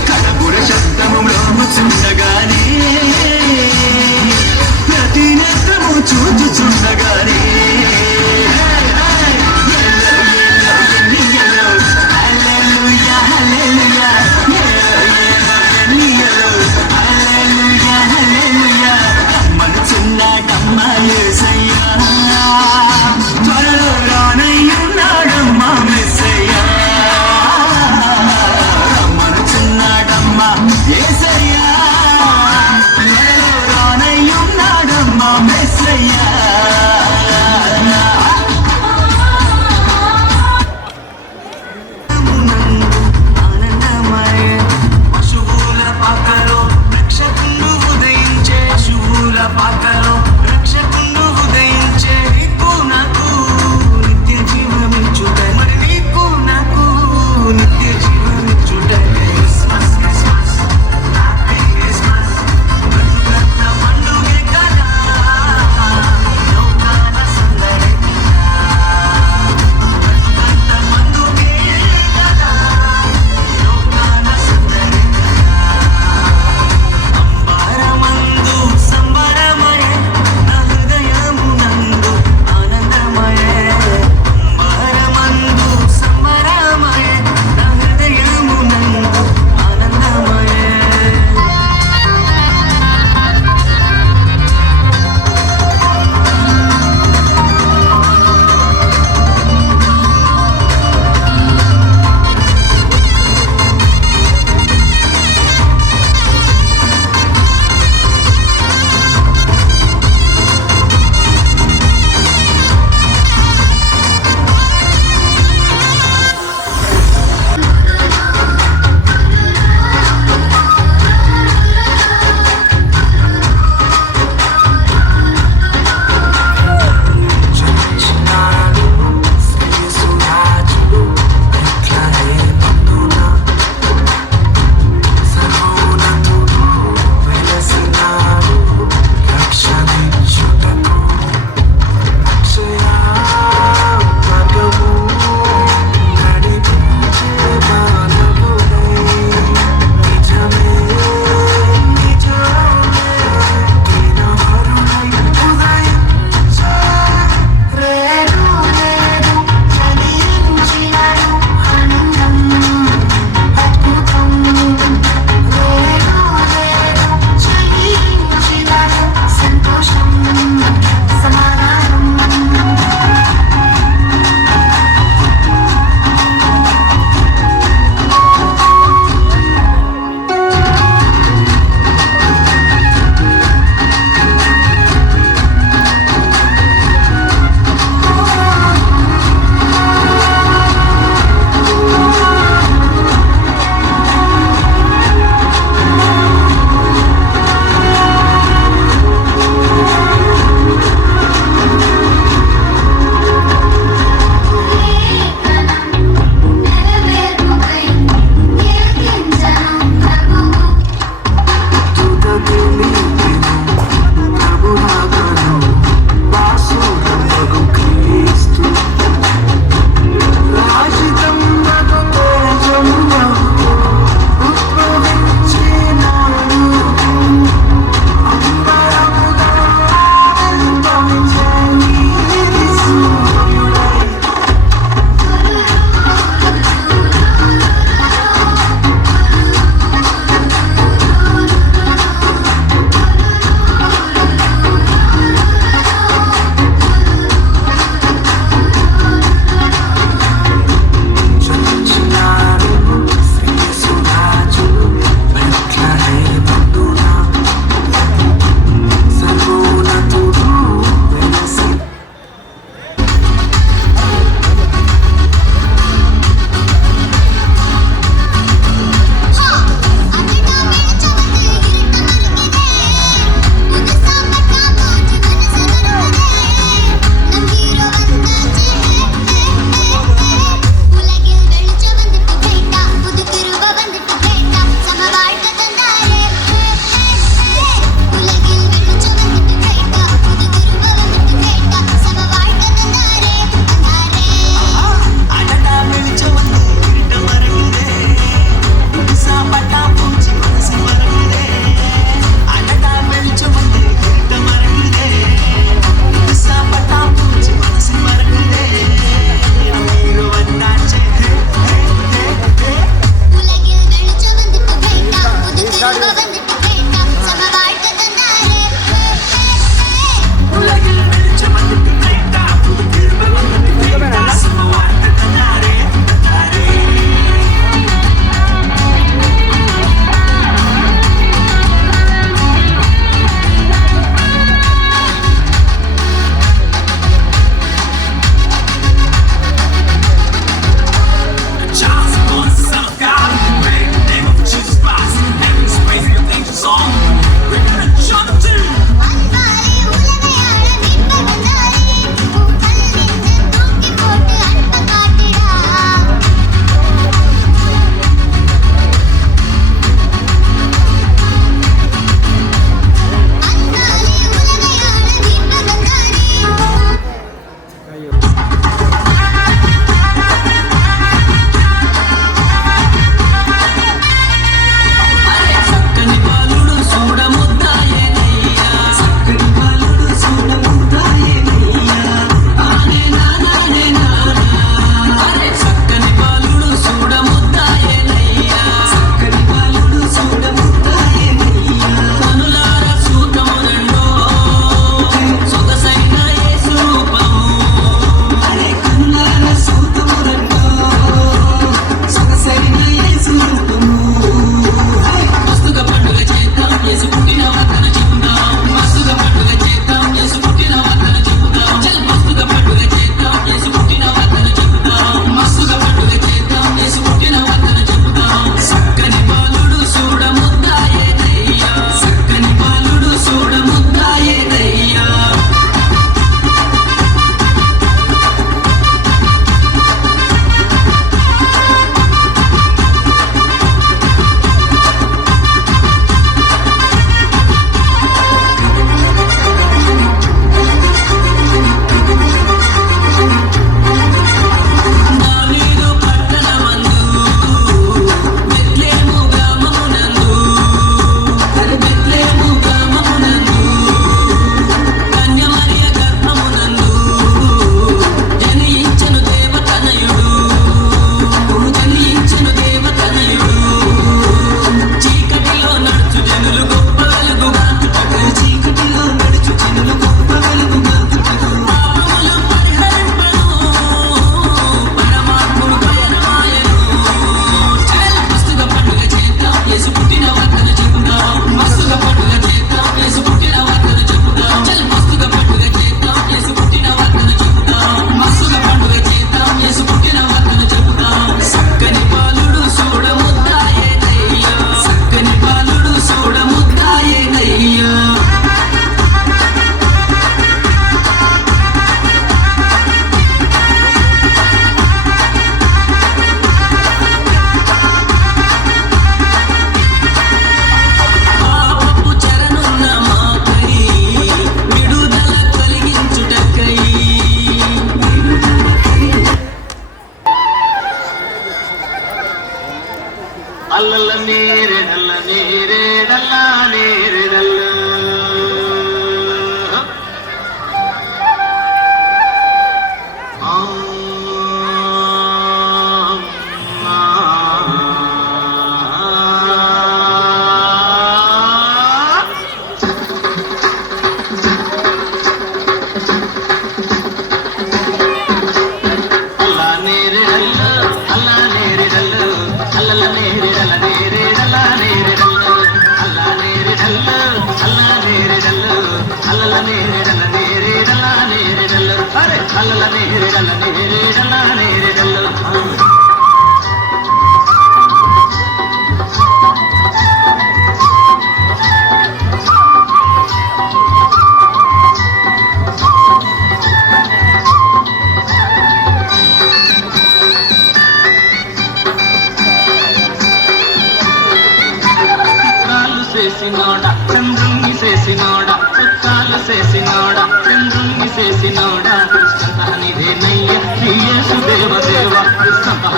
కడపుర శబ్దము మ్రోగుచుండగానే ప్రతి నేత్రము చూచుచుండగానే త్వరలో రానయ్యున్నాడమ్మా మెస్సయ్యా రమ్మనుచున్నాడమ్మా యేసయ్యా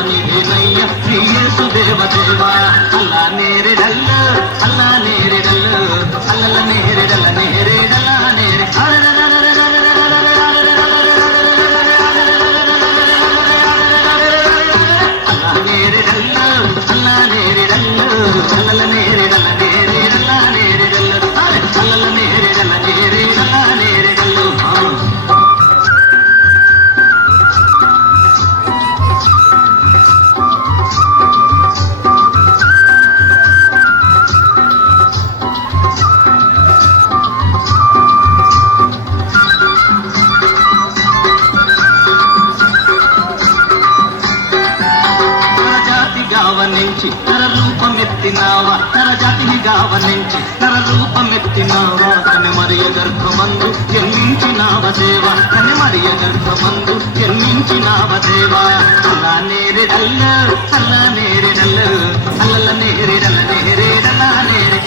నీవేనయ్య శ్రీ యేసు దేవ దేవా అల్లా నేరెడల్ల అల్లా నేరెడల్ల అల్లల నేరెడల్ల నేరెడల్ల నేరె అల్లా నేరెడల్ల అల్లా నేరెడల్ల అల్లల నేరెడల్ల నేరెడల్ల నేరెడల్ల అల్లల నేరెడల్ల నేరెడల్ల నేరెడల్ల గావనించి నర రూపమెత్తినావా నరజాతిని గావనించి నర రూపమెత్తినావా కనె మరియ గర్భమందు జన్మించినావ దేవా కనె మరియ గర్భమందు జన్మించినావ దేవా అల్లా నేరెడల్ల అల్లా నేరెడల్ల అల్లల నేరెడల్ల నేరెడల్ల నేరె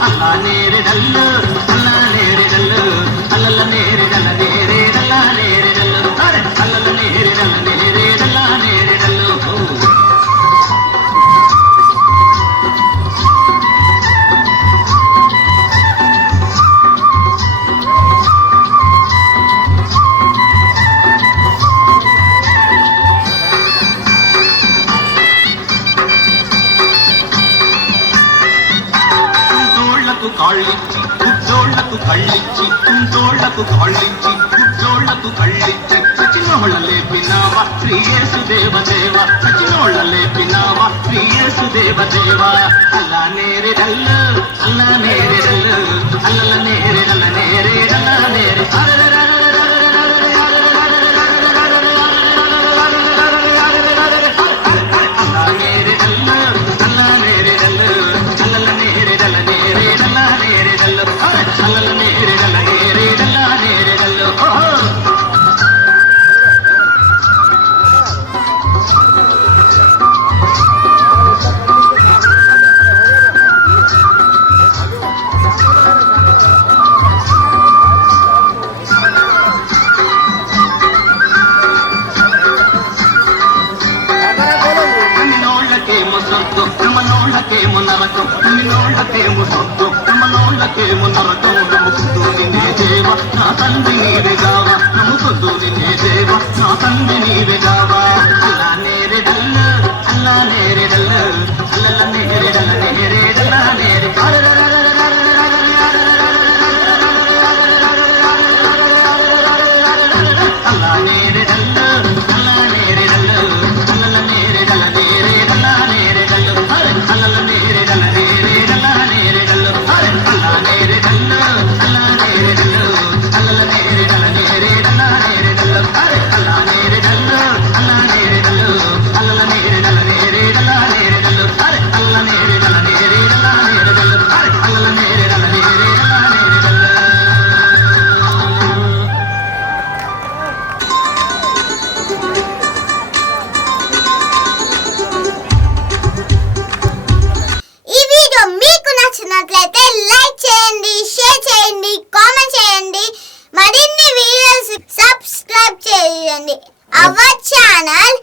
అల్లా నేరెడల్ల అల్లా నేరెడల్ల అల్లల నేరెడల్ల నేరెడల్ల నేరెడల్ల అల్లల నేరెడల్ల నేరెడల్ల నేరెడల్ల కాళ్ళిచ్చి గుడ్డోళ్లకు కళ్ళిచ్చి కుంటోళ్లకు కాళ్ళిచ్చి గుడ్డోళ్లకు కళ్ళిచ్చి సచినోళ్ళ లేపినావా శ్రీ యేసు దేవ దేవ సచినోళ్ళ లేపినావా శ్రీ యేసు దేవ దేవ అల్లా నేరెడల్ల అల్లా నేరెడల్ల అల్లల నేరెడల్ల నేరెడల్ల నేరె అల్లా నేరెడల్ల అల్లా నేరెడల్ల అల్లల నేరెడల్ల నేరెడల్ల నేరెడల్ల అల్లల నేరెడల్ల నేరెడల్ల నేరెడల్ల నమనోళ్ళకేమో నరకం నమ్మినోళ్ళకేమో సొంతం నమనోళ్ళకేమో నరకం నమ్ముకుంటూ నిన్నే దేవ నా తండ్రి నీవే గావా నమ్ముకుంటూ నిన్నే దేవ నా తండ్రి నీవే గావా అల్లా నేరెడల్ల అల్లా నేరెడల్ల అల్లల నేరెడల్ల నేరెడల్ల నేరె అల్లా నేరెడల్ల అల్లా నేరెడల్ల అల్లల నేరెడల్ల నేరెడల్ల నేరెడల్ల అల్లల నేరెడల్ల నేరెడల్ల నేరెడల్ల అల్లా నేరెడల్ల అల్లా నేరెడల్ల అల్లల నేరెడల్ల నేరెడల్ల నేరెడల్ల అల్లా నేరెడల్ల అల్లా నేరెడల్ల అల్లల నేరెడల్ల నేరెడల్ల నేరెడల్ల అల్ల నేరెడల్ల నేరెడల్ల నేరెడల్ల అల్లల నేరెడల్ల నేరెడల్ల నేరెడల్ల ఈ వీడియో మీకు నచ్చినట్లయితే లైక్ చేయండి, షేర్ చేయండి, కామెంట్ చేయండి. మరిన్ని వీడియోస్ సబ్స్క్రైబ్ చేయండి అవర్ ఛానల్